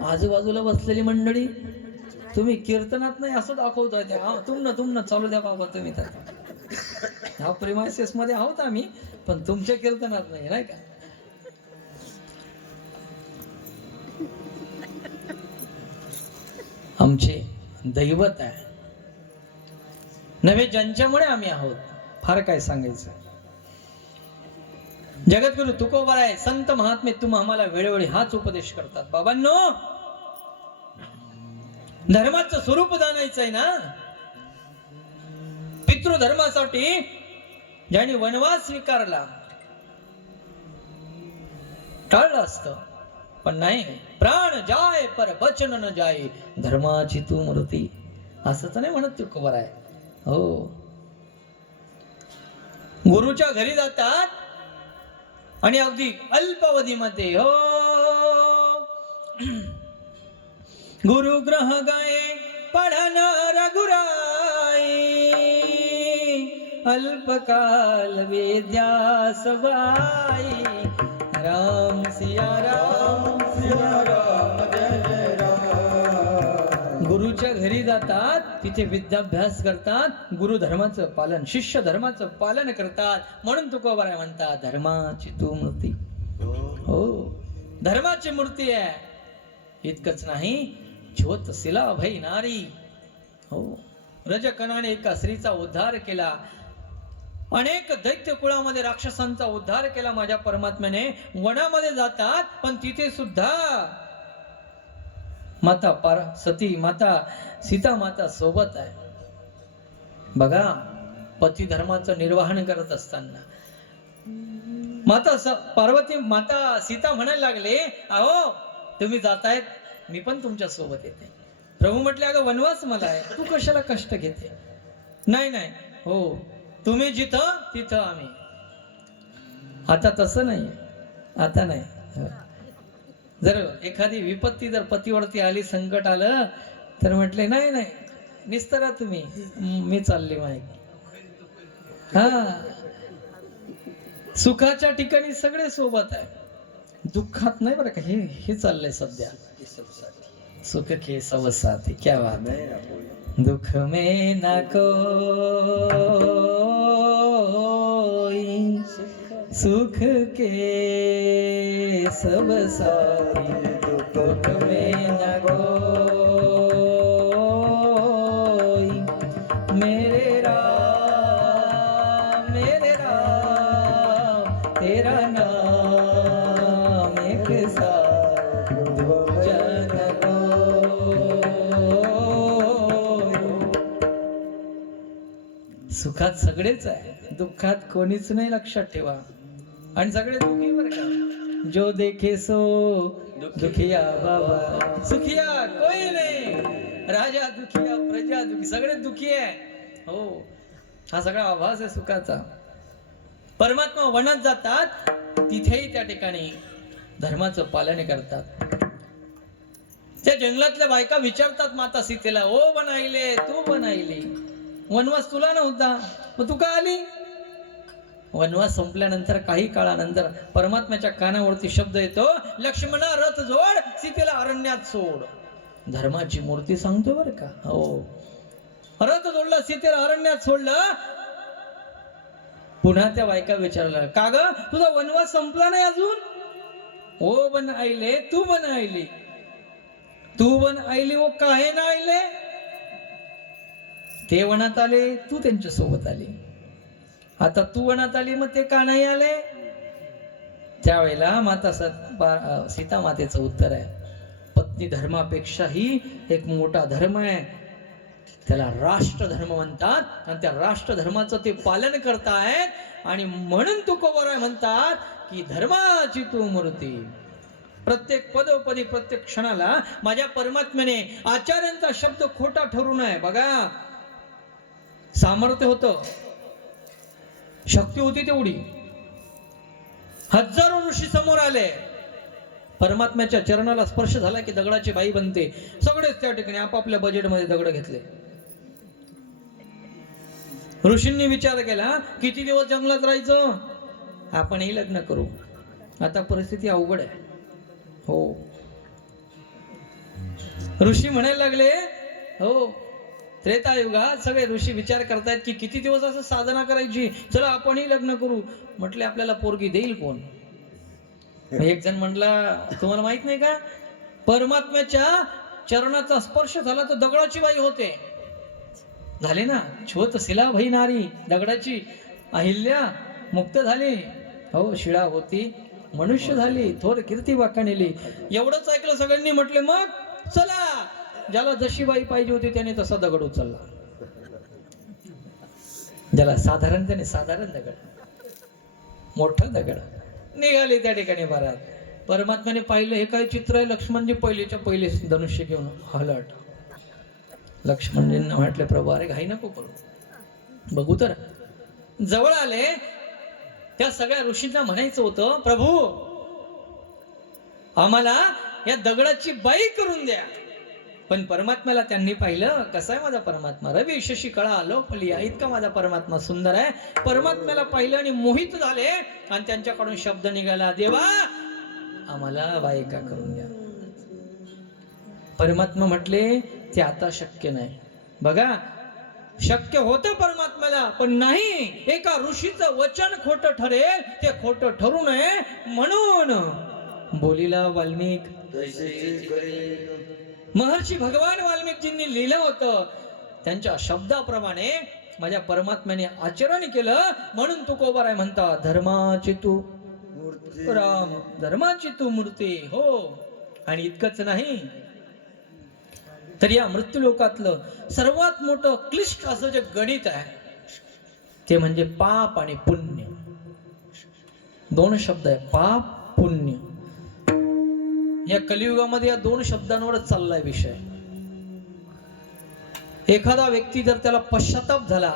आजूबाजूला बसलेली मंडळी, तुम्ही कीर्तनात नाही असं दाखवताय ते. तुमनं चालू द्या बाबा, तुम्ही तर ह्या प्रेमायसेस मध्ये आहोत आम्ही, पण तुमच्या कीर्तनात नाही का. आमचे दैवत आहे नव्हे, ज्यांच्यामुळे आम्ही आहोत. फार काय सांगायचं. जगद्गुरु तुकोबाराय संत महात्मे तुम आम्हाला वेळोवेळी हाच उपदेश करतात. बाबांनो, धर्माचं स्वरूप जाणायचंय ना. पितृधर्मासाठी ज्याने वनवास स्वीकारला टाळलं असतं, पण नाही, प्राण जाय पर वचन न जाय, धर्माची तू मूर्ती, असं तर नाही म्हणत तुकोबाराय. हो, गुरुच्या घरी जातात आणि अगदी अल्पावधीमध्ये हो गुरु ग्रह गए पढ़न रघुराई, अल्पकाल विद्या सबाई, राम सिया राम सिया राम जय जय राम. गुरुच्या घरी जातात, तिथे विद्याभ्यास करतात, गुरु धर्माचं पालन, शिष्य धर्माचं पालन करतात. म्हणून तुकोबाराय म्हणतात, धर्माची तू मूर्ती. हो, धर्माची मूर्ती आहे. इतकंच नाही, ज्योत शिला भई नारी. हो, रजकणाने एका स्त्रीचा उद्धार केला, अनेक दैत्य कुळामध्ये राक्षसांचा उद्धार केला माझ्या परमात्म्याने. वनामध्ये जातात, पण तिथे सुद्धा माता सती माता सीता माता सोबत आहे. बघा, पती धर्माचं निर्वहन करत असताना पार्वती माता सीता म्हणायला लागले, अहो तुम्ही जातायत, मी पण तुमच्या सोबत येते. प्रभू म्हटले, अगं वनवास मला आहे, तू कशाला कष्ट घेते. नाही नाही, हो, तुम्ही जिथं तिथं आम्ही. आता तसं नाही, आता नाही. जर एखादी विपत्ती जर पतीवरती आली, संकट आलं, तर म्हटले नाही नाही, निस्तरा तुम्ही, मी चालली माहिती. हा, सुखाच्या ठिकाणी सगळे सोबत आहे, दुःखात नाही बरं का. हे चाललंय सध्या, सुख के सब साथी. क्या बात है. दुख में ना कोई, सुख के सब साथी. दुख में ना कोई, मेरे राम तेरा नाम एक साथ जन को. सुखात सगळेच आहे, दुःखात कोणीच नाही, लक्षात ठेवा. आणि सगळे दुखी बरं का. जो देखे सो दुखिया बाबा, सुखिया कोई नाही. राजा दुखिया, प्रजा दुखी, सगळे दुखी आहे. हो, हा सगळा आभास आहे सुखाचा. परमात्मा वनात जातात, तिथेही त्या ठिकाणी धर्माचं पालन करतात. त्या जंगलातल्या बायका विचारतात माता सीतेला, ओ बनाईले, तू बनाईले, वनवास तुला नव्हता, मग तू का आली. वनवास संपल्यानंतर काही काळानंतर परमात्म्याच्या कानावरती शब्द येतो, लक्ष्मणा रथ जोड, सीतेला अरण्यात सोड. धर्माची मूर्ती सांगतो बरं का. हो, रथ जोडला, सीतेला अरण्यात सोडलं. पुन्हा त्या बायका विचारला, का ग तुझा वनवास संपला नाही अजून. ओ बन आईले, तू बन आईली, तू बन आईली, ओ काहे ना आईले. ते वनात आले, तू त्यांच्या सोबत आली. आता तू वनात आली, मग ते का नाही आले. त्यावेळेला माता सीता मातेचं उत्तर आहे, पत्नी धर्मापेक्षाही एक मोठा धर्म आहे, त्याला राष्ट्र धर्म म्हणतात. आणि त्या राष्ट्र धर्माचं ते पालन करतायत. आणि म्हणून तुकोबाराय म्हणतात की धर्माची तू मूर्ती. प्रत्येक पदोपदी, प्रत्येक क्षणाला माझ्या परमात्म्याने आचार्यांचा शब्द खोटा ठरू नये. बघा, सामर्थ्य होतं, शक्ती होती तेवढी, हजारो ऋषी समोर आले, परमात्म्याच्या चरणाला स्पर्श झाला की दगडाची बाई बनते. सगळेच त्या ठिकाणी आपापल्या बजेटमध्ये दगड घेतले. ऋषींनी विचार केला, किती दिवस जंगलात राहायचं, आपणही लग्न करू. आता परिस्थिती अवघड आहे. हो, ऋषी म्हणायला लागले, हो, त्रेतायुगात सगळे ऋषी विचार करतायत की किती दिवस असं साधना करायची, चला आपणही लग्न करू. म्हटले, आपल्याला पोरगी देईल कोण. एक जण म्हटला, तुम्हाला माहित नाही का, परमात्म्याच्या चरणाचा स्पर्श झाला तर दगडाची बाई होते. झाले ना, छोत शिला भई नारी, दगडाची अहिल्या मुक्त झाली. हो शिळा होती मनुष्य झाली, थोर कीर्ती वाखाणली. एवढंच ऐकलं सगळ्यांनी, म्हटले मग चला. ज्याला जशी बाई पाहिजे होती त्याने तसा दगड उचलला. ज्याला साधारण दगड, मोठा दगड, निघाले त्या ठिकाणी बारात. परमात्म्याने पाहिलं हे काय चित्र आहे. लक्ष्मणजी पहिलेच्या पहिले धनुष्य घेऊन हलट. लक्ष्मणजींना म्हटले प्रभू अरे घाई नको करू, बघू तर. जवळ आले त्या सगळ्या ऋषींना म्हणायचं होतं प्रभू आम्हाला या दगडाची बाई करून द्या. पण परमात्म्याला त्यांनी पाहिलं, कसा आहे माझा परमात्मा, रवी शशी कळा आलो फलिया, इतका माझा परमात्मा सुंदर आहे. परमात्म्याला पाहिलं आणि मोहित झाले आणि त्यांच्याकडून शब्द निघाला, देवा आम्हाला बायका करून द्या. परमात्मा म्हटले ते आता शक्य नाही. बघा शक्य होतं परमात्म्याला, पण नाही. एका ऋषीचं वचन खोटं ठरेल, ते खोटं ठरू नये म्हणून बोलीला वाल्मिक महर्षी भगवान वाल्मिकजींनी लिहिलं होतं. त्यांच्या शब्दाप्रमाणे माझ्या परमात्म्याने आचरण केलं. म्हणून तुकोबाराय म्हणता धर्माची तू राम, धर्माची तू मूर्ती. हो, आणि इतकंच नाही तर या मृत्यूलोकातलं सर्वात मोठं क्लिष्ट असं जे गणित आहे ते म्हणजे पाप आणि पुण्य. दोन शब्द आहे, पाप पुण्य. या कलियुगामध्ये या दोन शब्दांवरच चाललाय विषय. एखादा व्यक्ती जर त्याला पश्चाताप झाला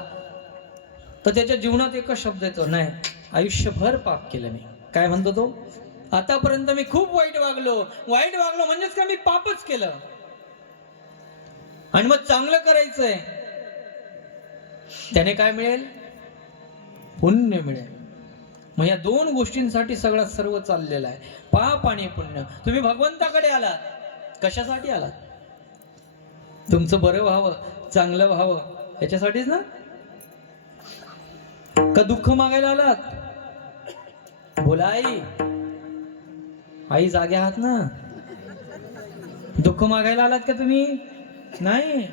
तर त्याच्या जीवनात एकच शब्द येतो, नाही आयुष्यभर पाप केलं मी. काय म्हणतो तो, आतापर्यंत मी खूप वाईट वागलो म्हणजेच का मी पापच केलं आणि मग चांगलं करायचंय, त्याने काय मिळेल, पुण्य मिळेल. मग या दोन गोष्टींसाठी सर्व चाललेलं आहे, पाप आणि पुण्य. तुम्ही भगवंताकडे आलात कशासाठी आलात, तुमचं बरं व्हावं, चांगलं व्हावं याच्यासाठीच ना, का दुःख मागायला आलात. बोला आई जागे आहात ना, दुःख मागायला आलात का तुम्ही, नाही.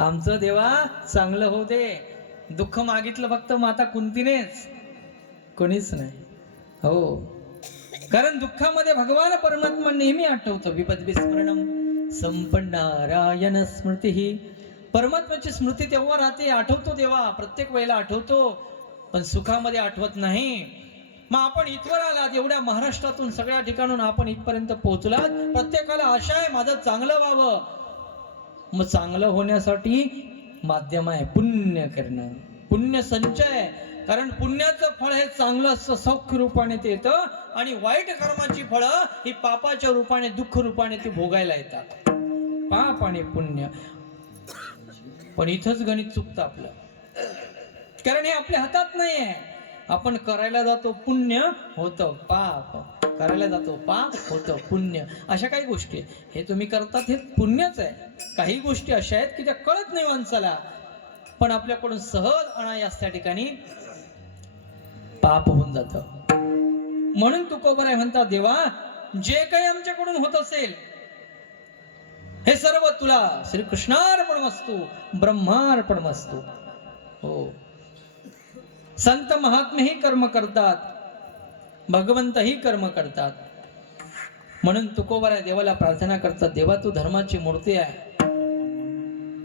आमचं देवा चांगलं होऊ दे. दुःख मागितलं फक्त माता कुंतीनेच, कोणीच नाही. हो, कारण दुःखामध्ये भगवान परमात्मा नेहमी आठवतो. विपद विस्मरणम संपन्नारायण स्मृती. परमात्म्याची स्मृती तेव्हा राहते, आठवतो देवा, प्रत्येक वेळेला आठवतो, पण सुखामध्ये आठवत नाही. मग आपण इथवर आलात, एवढ्या महाराष्ट्रातून सगळ्या ठिकाणून आपण इथपर्यंत पोहोचलात. प्रत्येकाला आशा आहे माझं चांगलं व्हावं. मग चांगलं होण्यासाठी माध्यम आहे पुण्य करणं, पुण्य संचय. कारण पुण्याचं फळ हे चांगलं असं सौख्य रूपाने ते येतं आणि वाईट कर्माची फळं ही पापाच्या रूपाने, दुःख रूपाने ती भोगायला येतात. पाप आणि पुण्य. पण इथंच गणित चुकतं आपलं, कारण हे आपल्या हातात नाहीये. आपण करायला जातो पुण्य होतं पाप, करायला जातो पाप होतं पुण्य. अशा काही गोष्टी हे तुम्ही करतात हे पुण्यच आहे. काही गोष्टी अशा आहेत की त्या कळत नाही माणसाला, पण आपल्याकडून सहज अनायास त्या ठिकाणी पाप होऊन जातं. म्हणून तुकोबाराय म्हणता, देवा जे काही आमच्याकडून होत असेल हे सर्व तुला श्रीकृष्णार्पणमस्तु, ब्रह्मार्पणमस्तु. हो, संत महात्मेही कर्म करतात, भगवंतही कर्म करतात. म्हणून तुकोबाराय देवाला प्रार्थना करतात, देवा तू धर्माची मूर्ती आहे.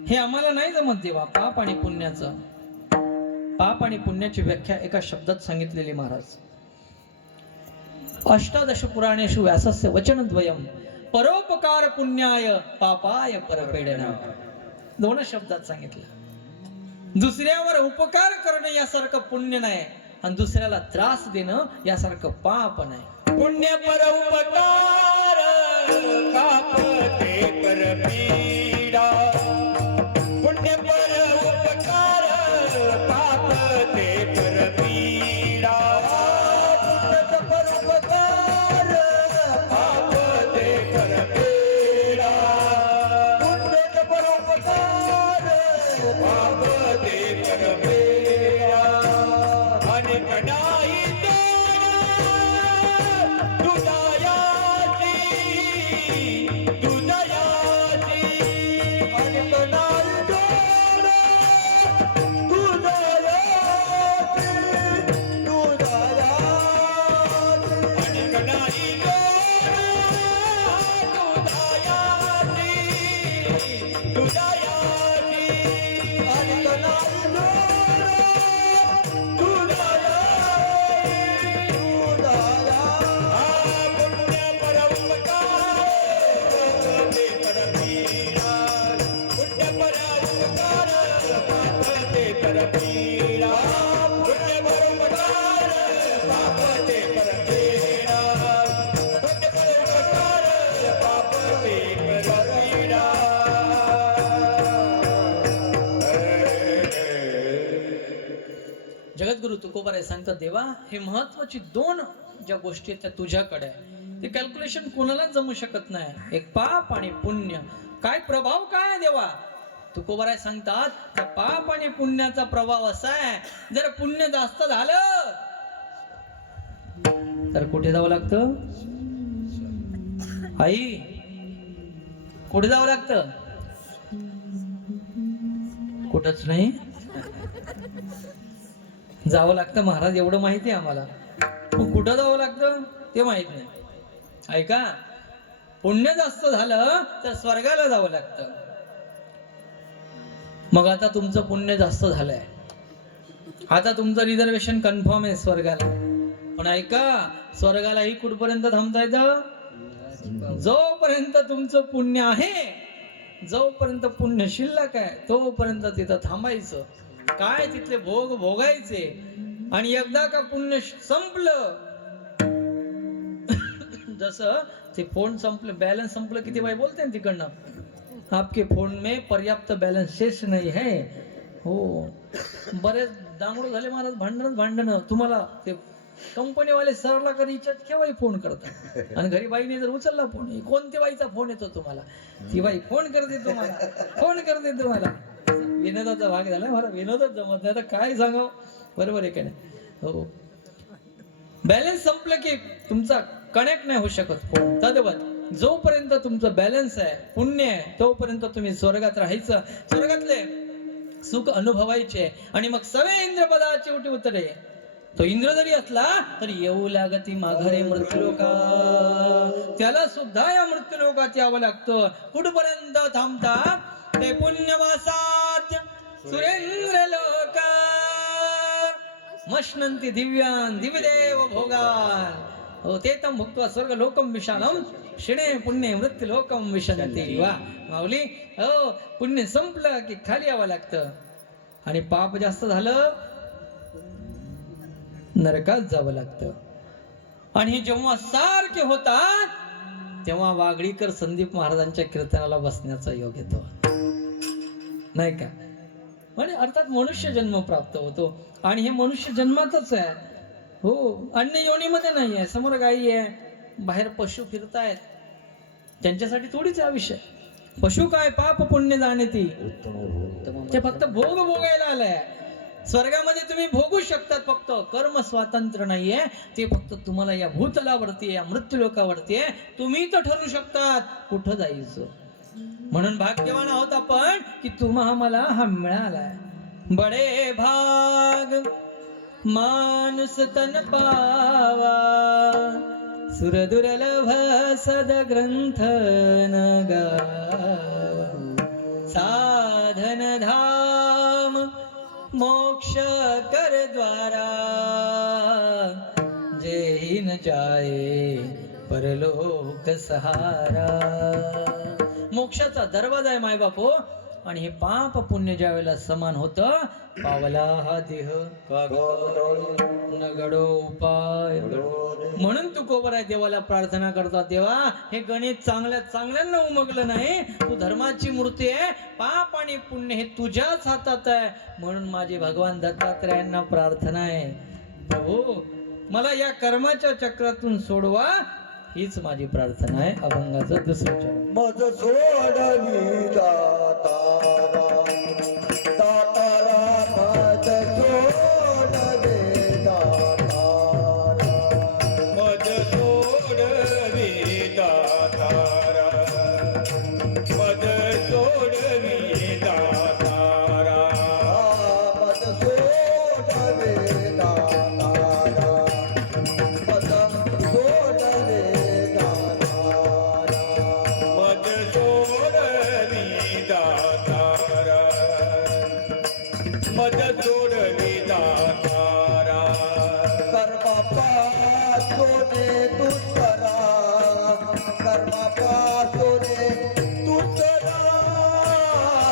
हे आम्हाला नाही जमत देवा, पाप आणि पुण्याचं. पाप आणि पुण्याची व्याख्या एका शब्दात सांगितलेली महाराज. अष्टादश पुराणेषु व्यासस्य वचनद्वयम् परोपकार पुण्याय पापाय परपीडनम्. दोन शब्दात सांगितलं. दुसऱ्यावर उपकार करणं यासारखं पुण्य नाही आणि दुसऱ्याला त्रास देणं यासारखं पाप नाही. पुण्य परोपकार पाप ते परपीडा. पुण्य परोपकार पाप ते परपीडा. पुण्य परोपकार पाप ते परपीडा. पुण्य परोपकार पाप ते परपीडा. अनेक नाही दुदयाची तुकोबाराय सांगतात देवा हे महत्वाची दोन ज्या गोष्टी आहेत त्या तुझ्याकडे आहे. ते कॅल्क्युलेशन कोणालाच जमू शकत नाही. एक पाप आणि पुण्य. काय प्रभाव काय आहे देवा? तुकोबाराय सांगतात त्या पाप आणि पुण्याचा प्रभाव असा आहे, जर पुण्य जास्त झालं तर कुठे जावं लागतं आई? कुठे जावं लागतं? कुठंच नाही जावं लागतं महाराज, एवढं माहिती आहे आम्हाला. मग कुठं जावं लागतं ते माहित नाही. ऐका, पुण्य जास्त झालं तर स्वर्गाला जावं लागतं. मग आता तुमचं पुण्य जास्त झालंय, आता तुमचं रिझर्वेशन कन्फर्म आहे स्वर्गाला. पण ऐका, स्वर्गालाही कुठपर्यंत थांबता येतं? जोपर्यंत तुमचं पुण्य आहे, जोपर्यंत पुण्य शिल्लक आहे तोपर्यंत तिथं थांबायचं. काय तिथले भोग भोगायचे. आणि एकदा का पुण्य संपलं, जसं ते फोन संपलं, बॅलन्स संपलं की ते बाई बोलते ना तिकडनं, आपके फोन में पर्याप्त बैलेंस शेष नहीं है. हो, बरेच दांगडू झाले महाराज, भांडण. तुम्हाला ते कंपनीवाले सरला कधी रिचार्ज केव्हाही फोन करतात, आणि घरी बाईने जर उचलला फोन, कोणत्या बाईचा फोन येतो तुम्हाला, ती बाई फोन करते तुम्हाला. विनोदाचा भाग झाला मला, विनोदच जमत नाही, आता काय सांगावं. बरोबर आहे का नाही? हो, बॅलन्स संपलं की तुमचा कनेक्ट नाही होऊ शकत फोन. तद्वत जोपर्यंत तुमचं बॅलन्स आहे, पुण्य आहे, तोपर्यंत तुम्ही स्वर्गात राहायचं, स्वर्गातले सुख अनुभवायचे. आणि मग सवे इंद्रपदाची उठी उतरे. तो इंद्र जरी असला तरी येऊ लागती माघारे मृत्यूलोका, त्याला सुद्धा या मृत्यूलोकात यावं लागतं. कुठपर्यंत थांबता? ते पुण्यवासात सुरेंद्र लोका मश्नंती दिव्यान दिव्यदेव भोगान. हो, ते तम भुक्त्वा स्वर्ग लोकम विशालम शिणे पुण्य मृत्यू लोकम विशंती. वा माऊली, हो, पुण्य संपलं की खाली यावं लागतं, आणि पाप जास्त झालं नरकात जावं लागतं. आणि हे जेव्हा सारखे होतात तेव्हा वागडीकर संदीप महाराजांच्या कीर्तनाला बसण्याचा योग येतो, नाही का? म्हणजे अर्थात मनुष्य जन्म प्राप्त होतो, आणि हे मनुष्य जन्मातच आहे. हो, अन्य योनीमध्ये नाही आहे. समोर गायी आहे, बाहेर पशु फिरतायत, त्यांच्यासाठी थोडीच हा विषय. पशु काय पाप पुण्य जाणे ती, ते फक्त भोग भोगायला आलाय. स्वर्गामध्ये तुम्ही भोगू शकतात, फक्त कर्म स्वातंत्र्य नाहीये. ते फक्त तुम्हाला या भूतलावरती, या मृत्यूलोकावरती आहे. तुम्ही तर ठरवू शकतात कुठं जायचं. म्हणून भाग्यवान आहोत आपण की तुम्हा मला हा मिळालाय. बडे भाग मानुस तन पावा, सुरदुर्लभ सद ग्रंथ न गावा. साधन धाम मोक्ष कर द्वारा, जेहि न जाए परलोक सहारा. मोक्षाचा दरवाजा आहे माय बापो. आणि हे पाप पुण्य ज्या वेळेला समान होतं, पावला हा देह नगडो उपाय. म्हणून तुकोबाराय देवाला प्रार्थना करतात, देवा हे गणित चांगल्यानं उमगलं नाही. तू धर्माची मूर्ती आहे, पाप आणि पुण्य हे तुझ्याच हातात आहे. म्हणून माझे भगवान दत्तात्रयांना प्रार्थना आहे, प्रभू मला या कर्माच्या चक्रातून सोडवा. हीच माझी प्रार्थना आहे. अभंगाचं दुसरं चरण. मज सोडवी दातारा, दातारा मज सोडवे दातारा, मज सोडवी दातारा, मज सोडवी दातारा, मज सोडवे दातारा, मज सोडवे मज सोडवी दातारा. कर्मापासोने दुष्करा, कर्मापासोने दुष्करा,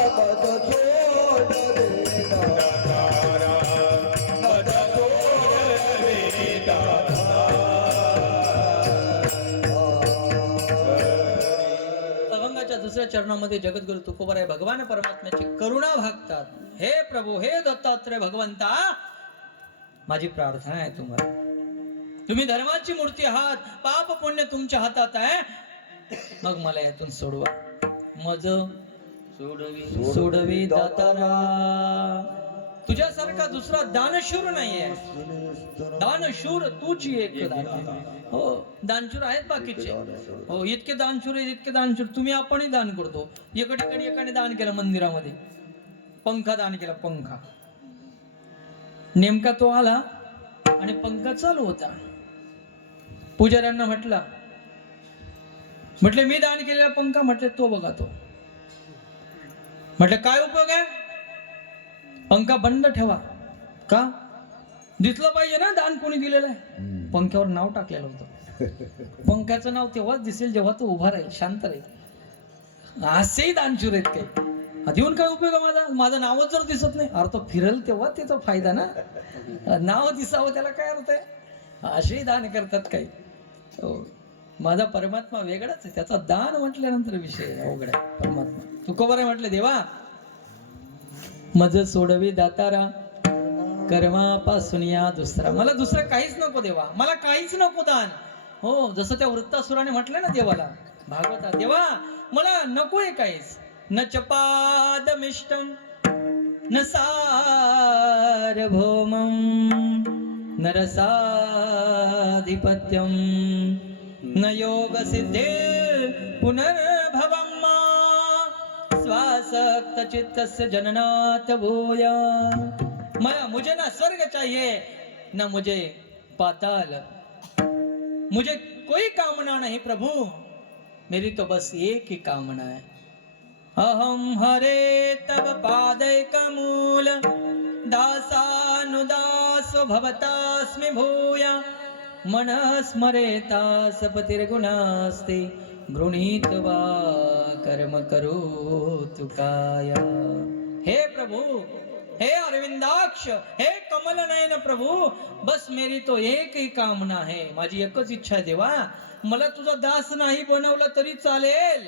मज सोडवी दातारा, मज सोडवी दातारा. अभंगाच्या दुसऱ्या चरणामध्ये जगद्गुरु तुकोबाराय भगवान परमात्म्याची करुणा भागतात. हे प्रभू, हे दत्तात्रय भगवंता, माझी प्रार्थना आहे तुम्हाला. तुम्ही धर्माची मूर्ती आहात, पाप पुण्य तुमच्या हातात आहे. मग मला यातून सोडवा. मज सोडवी दातारा. तुझ्यासारखा दुसरा दानशूर नाहीये. दानशूर तूच एक दाता. हो, दानशूर आहेत बाकीचे. हो, इतके दानशूर आहेत, इतके दानशूर. तुम्ही आपणही दान करतो. एकडे एकाने दान केलं मंदिरामध्ये, पंखा दान केला. पंखा नेमका तो आला आणि पंखा चालू होता. पुजाऱ्यांना म्हटलं मी दान केलेला पंखा. म्हटले तो बघा तो. म्हटलं काय उपयोग आहे, पंखा बंद ठेवा. का? दिसलं पाहिजे ना दान कोणी दिलेलं आहे. पंख्यावर नाव टाकलेलं होतं. पंख्याचं नाव तेव्हाच दिसेल जेव्हा तो उभा राहील, शांत राहील. असेही दानशूर आहेत काही. देऊन काय उपयोग आहे माझं नावच जर दिसत नाही. अरे तो फिरल तेव्हा त्याचा फायदा ना. नाव दिसावं त्याला काय अर्थ आहे. असेही दान करतात काही. हो, माझा परमात्मा वेगळाच आहे. त्याचा दान म्हटल्यानंतर विषय अवघड आहे. परमात्मा तुकोबाराय म्हटले, देवा मज सोडवी दातारा, कर्मापासून या दुसरा. मला दुसरं काहीच नको देवा, मला काहीच नको दान. हो, जसं त्या वृत्तासुराने म्हटलं ना देवाला भागवतात, देवा मला नकोय काहीच. न चपादमिष्टं न सार्वभौमं न रसाधिपत्यं न योगसिद्धिर् पुनर्भवं मा स्वासक्त चित्तस्य जननात् भूया. मुझे ना स्वर्ग चाहिए न मुझे पाताल. मुझे कोई कामना नहीं प्रभु, मेरी तो बस एक ही कामना है. अहम हरे तव पादैकमूल दासानुदास भवतास्मि भूया. मनः स्मरेतास पतिर्गुणास्ति गृहीत्वा कर्म करोतु काया. हे प्रभु, हे अरविंदाक्ष, हे कमल नयन प्रभु, बस मेरी तो एक ही कामना है. माझी एकच इच्छा आहे देवा, मला तुझा दास नाही बनवला तरी चालेल,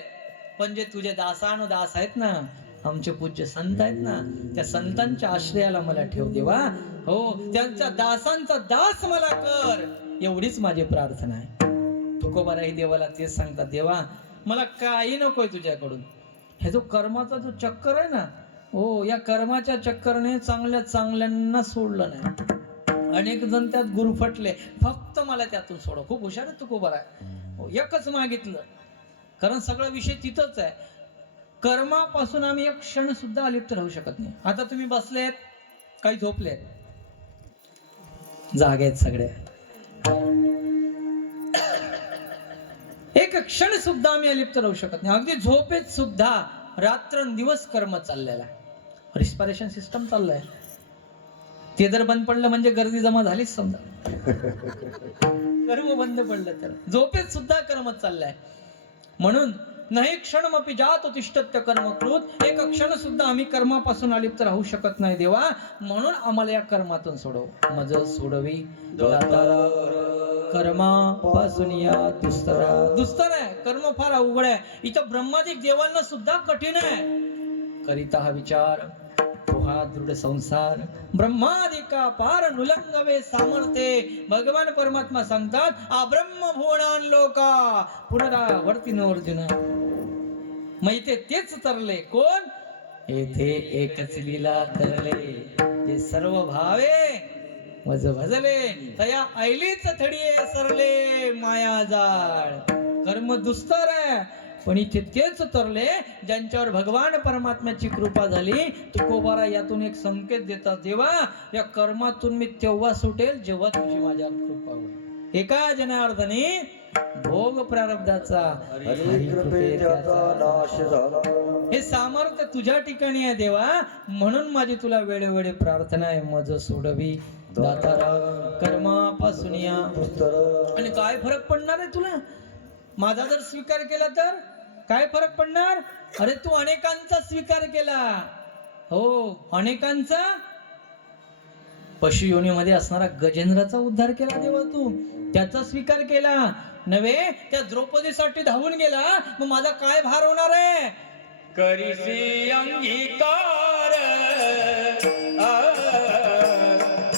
पण जे तुझे दासानुदास आहेत ना, आमचे पूज्य संत आहेत ना, त्या संतांच्या आश्रयाला मला ठेव देवा. हो, त्यांच्या दासांचा दास मला कर, एवढीच माझी प्रार्थना आहे. तुकोबाराही देवाला तेच सांगतात, देवा मला काही नकोय तुझ्याकडून. हे जो कर्माचा जो चक्कर आहे ना, हो, या कर्माच्या चक्करने चांगल्या चांगल्यांना सोडलं नाही. अनेक जण त्यात गुरफटले. फक्त मला त्यातून सोडव. खूप हुशार आहे तुकोबाराय. हो, एकच मागितलं, कारण सगळा विषय तिथंच आहे. कर्मापासून आम्ही एक क्षण सुद्धा अलिप्त राहू शकत नाही. आता तुम्ही बसलेत, काही झोपलेत, जागे आहेत सगळे. एक क्षण सुद्धा आम्ही अलिप्त राहू शकत नाही. अगदी झोपेत सुद्धा रात्रंदिवस कर्म चाललेला आहे. रिस्पिरेशन सिस्टम चाललंय. ते जर बंद पडलं म्हणजे गर्दी जमा झालीच समजा. कर्म बंद पडलं तर झोपेत सुद्धा कर्म चाललंय. म्हणून नाही क्षणमपि जातो तिष्ठत्य कर्मकृत. एक क्षण सुद्धा आम्ही कर्मापासून अलिप्त राहू शकत नाही देवा. म्हणून आम्हाला या कर्मातून सोडव. मज सोडवी दातारा, कर्मापासून या दुस्तर. दुस्तर आहे कर्म, फार अवघड आहे. इथं ब्रह्मादिक देवांना सुद्धा कठीण आहे. करिता हा विचार तो हा दृढ संसार ब्रह्मादिका पार नुलंगवे सामर्थ्ये. भगवान परमात्मा सांगतात, अब्रह्म भुवनान लोका पुनरावर्ती नो अर्जुन. मग इथे तेच तरले कोण? येथे एकच लीला तरले जे सर्व भावे मज भजले तया ऐलीच थडिये सरले माया जाळ. कर्म दुस्तर आहे, पण इथे तेच तरले ज्यांच्यावर भगवान परमात्म्याची कृपा झाली. तुकोबारा यातून एक संकेत देतात, देवा या कर्मातून मी तेव्हा सुटेल जेव्हा तुझी माझ्यावर कृपा होईल. एका जनार्दनी भोग प्रारब्धाचा हे सामर्थ्य तुझ्या ठिकाणी आहे देवा. म्हणून माझी तुला वेळोवेळी प्रार्थना आहे. मज सोडवी दातारा, कर्मापासून या. आणि काय फरक पडणार आहे तुला माझा जर स्वीकार केला तर? काय फरक पडणार? अरे तू अनेकांचा स्वीकार केला. हो, अनेकांचा. पशु योनीमध्ये असणारा गजेंद्राचा उद्धार केला देवा तू, त्याचा स्वीकार केला नव्हे. त्या द्रौपदीसाठी धावून गेला, मग माझा काय भार होणार आहे? करीसी अंगीकार,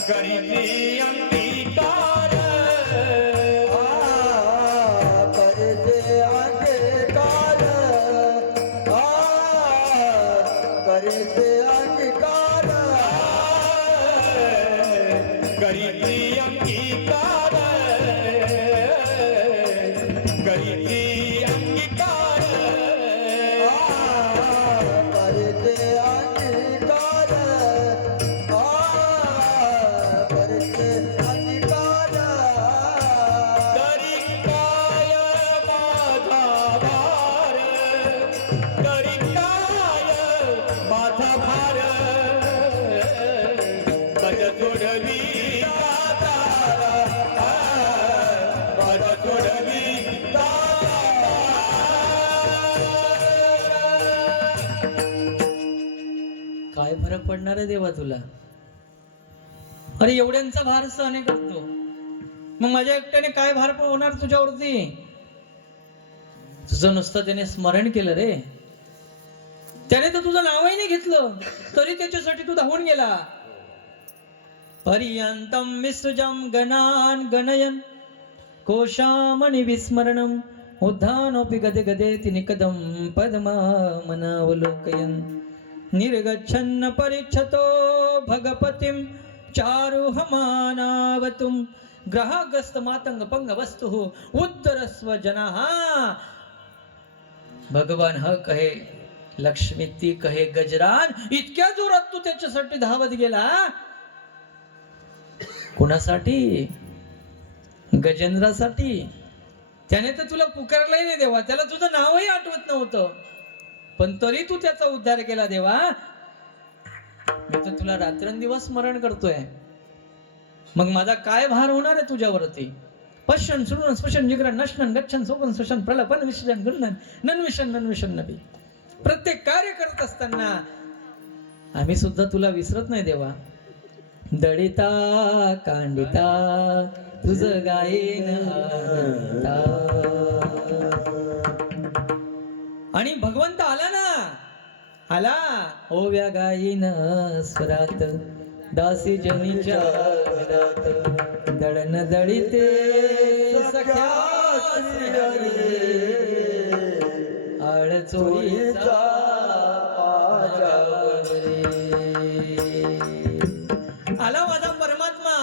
करीसी पडणार आहे देवा तुला. अरे एवढ्यांचा भार सहन करतो, मग माझ्या एकट्याने काय भार होणार तुझ्यावरती? तुझं नुसतं त्याने स्मरण केलं रे, त्याने तर तुझं नावही नाही घेतलं तरी त्याच्यासाठी तू धावून गेला. पर्यंतम विसृजम गणान गणयन कोशामणि विस्मरणम उद्धानोपि गदे गदेति निकदम पद्ममनावलोकयन् निर्गच्छन्न परिच्छतो भगपतिं चारुहमानावतुं ग्रहागस्त मातंग पंग वस्तु उत्तरस्व जनाः. भगवान ह कहे, लक्ष्मी ती कहे गजराज. इतक्या जोरात तू त्याच्यासाठी धावत गेला. कुणासाठी? गजेंद्रासाठी. त्याने तर तुला पुकारलंही नाही देवा, त्याला तुझं नावही आठवत नव्हतं, पण तरी तू त्याचा उद्धार केला देवा. मी तर तुला रात्रंदिवस स्मरण करतोय, मग माझा काय भार होणार आहे तुझ्यावरती? पश्यन शृणन स्पशन जिग्रन नशनन गच्छन सोपन सुशन प्रलपन विसर्जन गुणन नन्विशन नन्विशन नबी. प्रत्येक कार्य करत असताना आम्ही सुद्धा तुला विसरत नाही देवा. दडिता कांडिता तुझ गायन अनंता. आणि भगवंत आला ना, आला ओव्या गायीन स्वरात दासी जनीच्या घरात दळण दळीते सख्या आळ चोरीचा पाजावरे. आला माझा परमात्मा,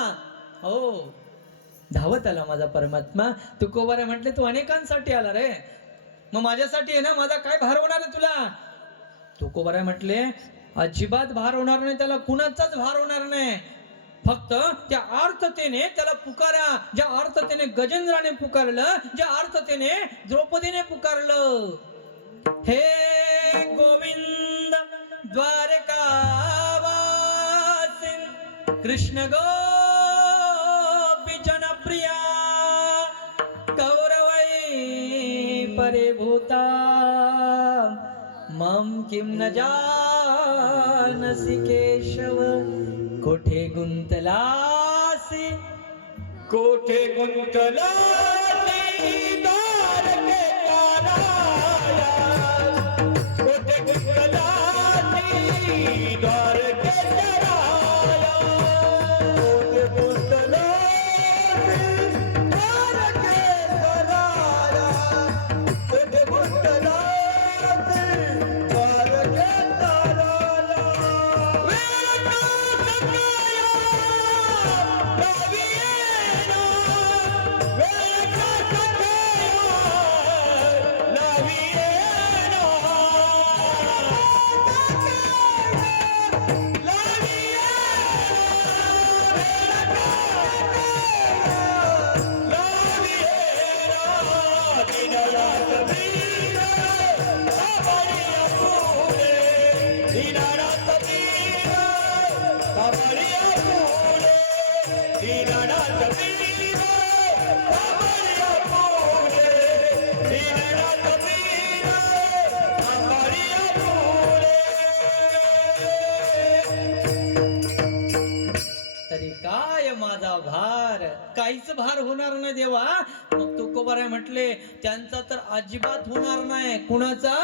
हो धावत आला माझा परमात्मा. तुकोबारे म्हटले तू अनेकांसाठी आला रे, मग माझ्यासाठी आहे ना, माझा काय भार होणार आहे तुला? तुकोबारे म्हटले अजिबात भार होणार नाही त्याला, कुणाचाच भार होणार नाही. फक्त त्या आर्ततेने त्याला पुकारा, ज्या आर्ततेने गजेंद्राने पुकारलं, ज्या आर्ततेने द्रौपदीने पुकारलं. हे गोविंद द्वारकावासीन कृष्ण गोपी जनप्रिया कौरवै परिभूता मम किम न जानसि केशव कोठे गुंतलासी. कोठे गुंतलासी द्वारके ताराया. कोठे गुंतलासी द्वारके ताराया. कोठे गुंतलासी द्वारके ताराया. कोठे गुंतलासी द्वारके ताराया. तरी काय माझा भार? काहीच भार होणार नाही देवा. मग तुकोबाराय म्हटले त्यांचा तर अजिबात होणार नाही. कुणाचा?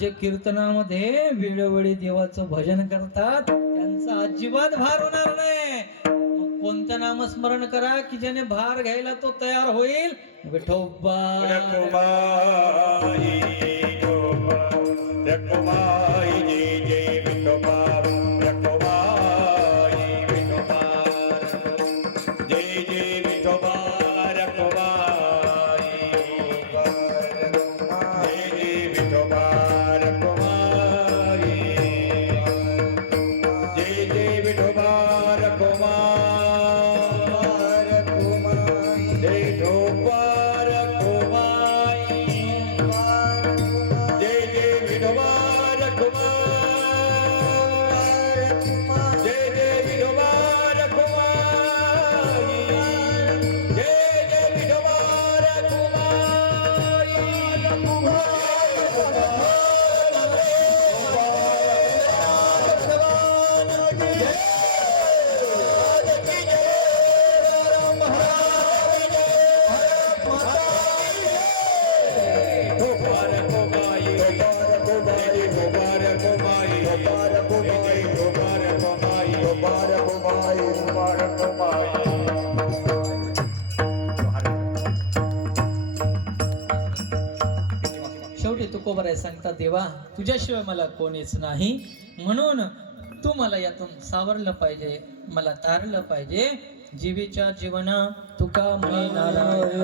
जे कीर्तनामध्ये वेळोवेळी देवाचं भजन करतात त्यांचा अजिबात भार होणार नाही. मग कोणतं नामस्मरण करा की ज्याने भार घ्यायला तो तयार होईल? विठोबा रखुमाई रखुमाई जय जय विठोबा. रखुमाई विठोबा जय जय विठोबा. रखुमाई जय जय विठोबा. रखुमाई जय जय विठोबा. रखुमाई जय विठोबा. रखुमाई जय जय विठोबा. रखुमाई तुकोबराय सांगतात, देवा तुझ्याशिवाय मला कोणीच नाही, म्हणून तू मला यातून सावरलं पाहिजे, मला तारलं पाहिजे. जीवेच्या जीवना तुका म्हणे नारायण,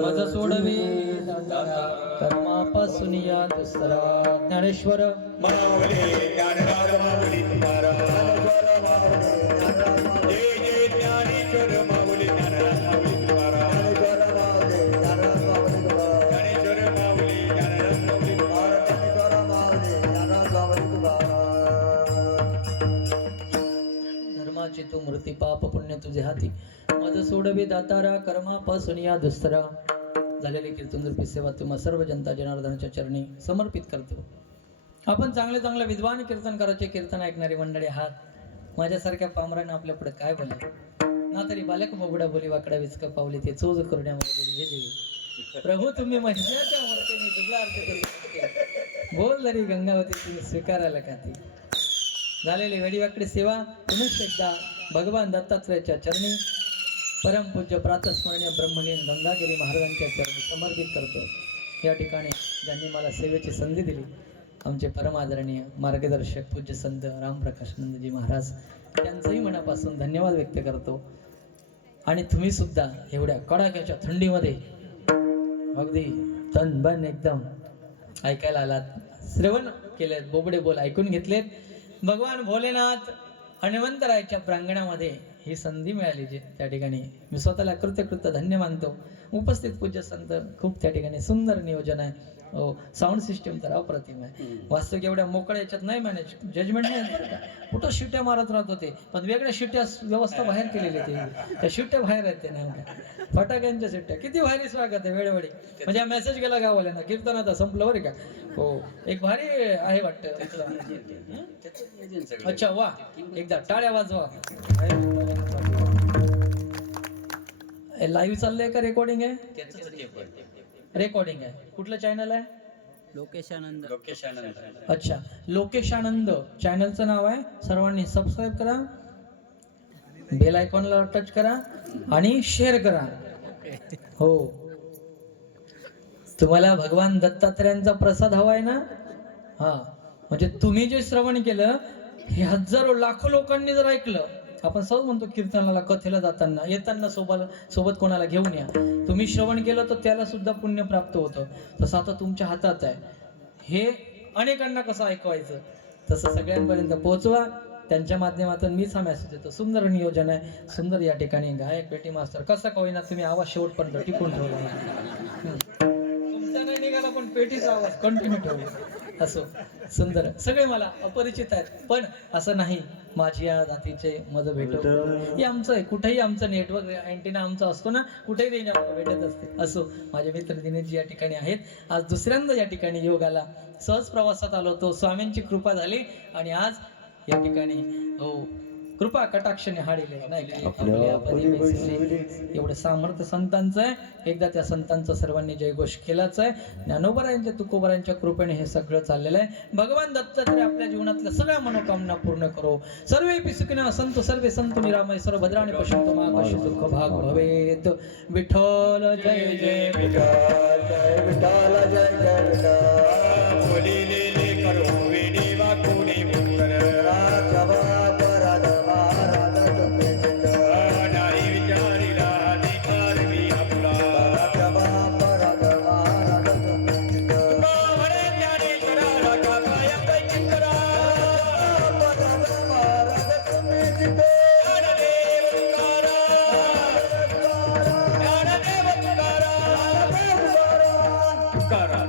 मज सोडवे कर्मापासून या दुसरा. ज्ञानेश्वर माऊली ज्ञानराज माऊली तुकाराम, जय जय ज्ञानेश्वर माऊली ज्ञानराज माऊली तुकाराम, ज्ञानेश्वर माऊली ज्ञानराज माऊली धर्माची तू मूर्ती, पाप पुण्य तुझे हाती, मज सोडवे दातारा कर्मापासून या दुसरा. झालेले कीर्तन रूपी सेवा तुम्हा सर्व जनता जनार्दनाच्या चरणी समर्पित करतो. आपण चांगले चांगले विद्वान कीर्तनकाराचे कीर्तन ऐकणारी मंडळी आहात. माझ्यासारख्या पामरानं आपल्या पुढे काय बोलाय ना, तरी बालक मोगडा बोली वाकडा विचका पावले ते चोज करण्यामध्ये देवी. प्रभू तुम्ही महिन्याच्या मूर्तीने दुबळा अर्थ बोल तरी गंगावती तुम्ही स्वीकारायला का ती. झालेली वेडीवाकडी सेवा पुनश्च एकदा भगवान दत्तात्रयाच्या चरणी परमपूज्य प्रातस्मरणीय ब्रह्मलीन गंगागिरी महाराजांच्या चरणी समर्पित करतो. या ठिकाणी ज्यांनी मला सेवेची संधी दिली, आमचे परमादरणीय मार्गदर्शक पूज्य संत रामप्रकाश नंदजी महाराज, त्यांचंही मनापासून धन्यवाद व्यक्त करतो. आणि तुम्ही सुद्धा एवढ्या कडाक्याच्या थंडीमध्ये अगदी तन बन एकदम ऐकायला आलात, श्रवण केलेत, बोबडे बोल ऐकून घेतलेत. भगवान भोलेनाथ हनुमंतरायाच्या प्रांगणामध्ये ही संधी मिळाली, जे त्या ठिकाणी मी स्वतःला कृतकृत धन्य मानतो. उपस्थित पूज्य संत, खूप त्या ठिकाणी सुंदर नियोजन आहे. हो, साऊंड सिस्टीम तर अप्रतिम आहे. वास्तविक एवढ्या मोकळ्या याच्यात नाही मॅनेज, जजमेंट नाही. कुठं शिट्ट्या मारत राहत होते, पण वेगळ्या शिट्ट्या व्यवस्था बाहेर केलेली ते, त्या शिट्ट्या बाहेर आहेत ते नेमक्या फटाक्यांच्या शिट्ट्या. किती भारी स्वागत आहे वेळोवेळी. म्हणजे मेसेज गेला गावाला ना, कीर्तन आता संपलं बरं का. हो, एक भारी आहे वाटतं. अच्छा वा, एकदा टाळ्या वाजवा. लाईव्ह चाललंय का रेकॉर्डिंग आहे? रेकॉर्डिंग आहे. कुठलं चॅनल आहे? लोकेश आनंद. अच्छा, लोकेश आनंद चॅनलचं नाव आहे. सर्वांनी सबस्क्राईब करा, बेल आयकॉनला टच करा आणि शेअर करा. हो, तुम्हाला भगवान दत्तात्रयांचा प्रसाद हवाय ना? हा, म्हणजे तुम्ही जे श्रवण केलं हे हजारो लाखो लोकांनी जर ऐकलं, आपण सहज म्हणतो कीर्तनाला, कथेला जाताना, येताना सोबत कोणाला घेऊन या, तुम्ही श्रवण केलं तर त्याला सुद्धा पुण्य प्राप्त होतं. तसं आता तुमच्या हातात आहे. हे अनेकांना कसं ऐकवायचं, तसं सगळ्यांपर्यंत पोहोचवा. त्यांच्या माध्यमातून मीच हा मेसेज देतो. सुंदर नियोजन आहे, सुंदर या ठिकाणी गायक पेटी मास्तर, कसा का होईना तुम्ही आवाज शेवटपर्यंत टिकून ठेवला. तुमचा नाही निघाला पण पेटीचा आवाज कंटिन्यू ठेवला. असो, सुंदर. सगळे मला अपरिचित आहेत, पण असं नाही, माझी या जातीचे मज भेटो हे आमचं आहे. कुठेही आमचं नेटवर्क अँटेना आमचा असतो ना, कुठेही रेंज आम्हाला भेटत असते. असो, माझे मित्र दिनेशजी या ठिकाणी आहेत. आज दुसऱ्यांदा या ठिकाणी योग आला, सहज प्रवासात आलो होतो, स्वामींची कृपा झाली आणि आज या ठिकाणी हो कृपा कटाक्षाने हाडिले नाही का आपल्या पदी एवढं सामर्थ्य संतांचं आहे. एकदा त्या संतांचा सर्वांनी जयघोष केलाच आहे. ज्ञानोबरायांच्या तुकोबरायांच्या कृपेने हे सगळं चाललेलं आहे. भगवान दत्तात्रय आपल्या जीवनातल्या सगळ्या मनोकामना पूर्ण करो. सर्वे सुखिनः सन्तु सर्वे सन्तु निरामय सर्व भद्राणि पश्यन्तु मा कश्चित् दुःख भाग भवेत्. विठ्ठल जय जय विठ्ठल जय विठ्ठल जय जय विठ्ठल. बोलिलेले करो वेडी वाकुडी मुकर राजवा पराधवा राधा तुम्ही नाही विचारिला अधिकार मी आपला राजवा पराधवा राधा तुम्ही म्हणे ज्ञानेश्वरा का पाया पैकी करा पराधवा राधा तुम्ही ज्ञानदेव तुकारा.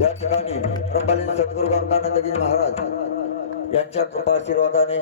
या ठिकाणी प्रबलित सद्गुरू गंगानंदजी महाराज यांच्या कृपा आशीर्वादाने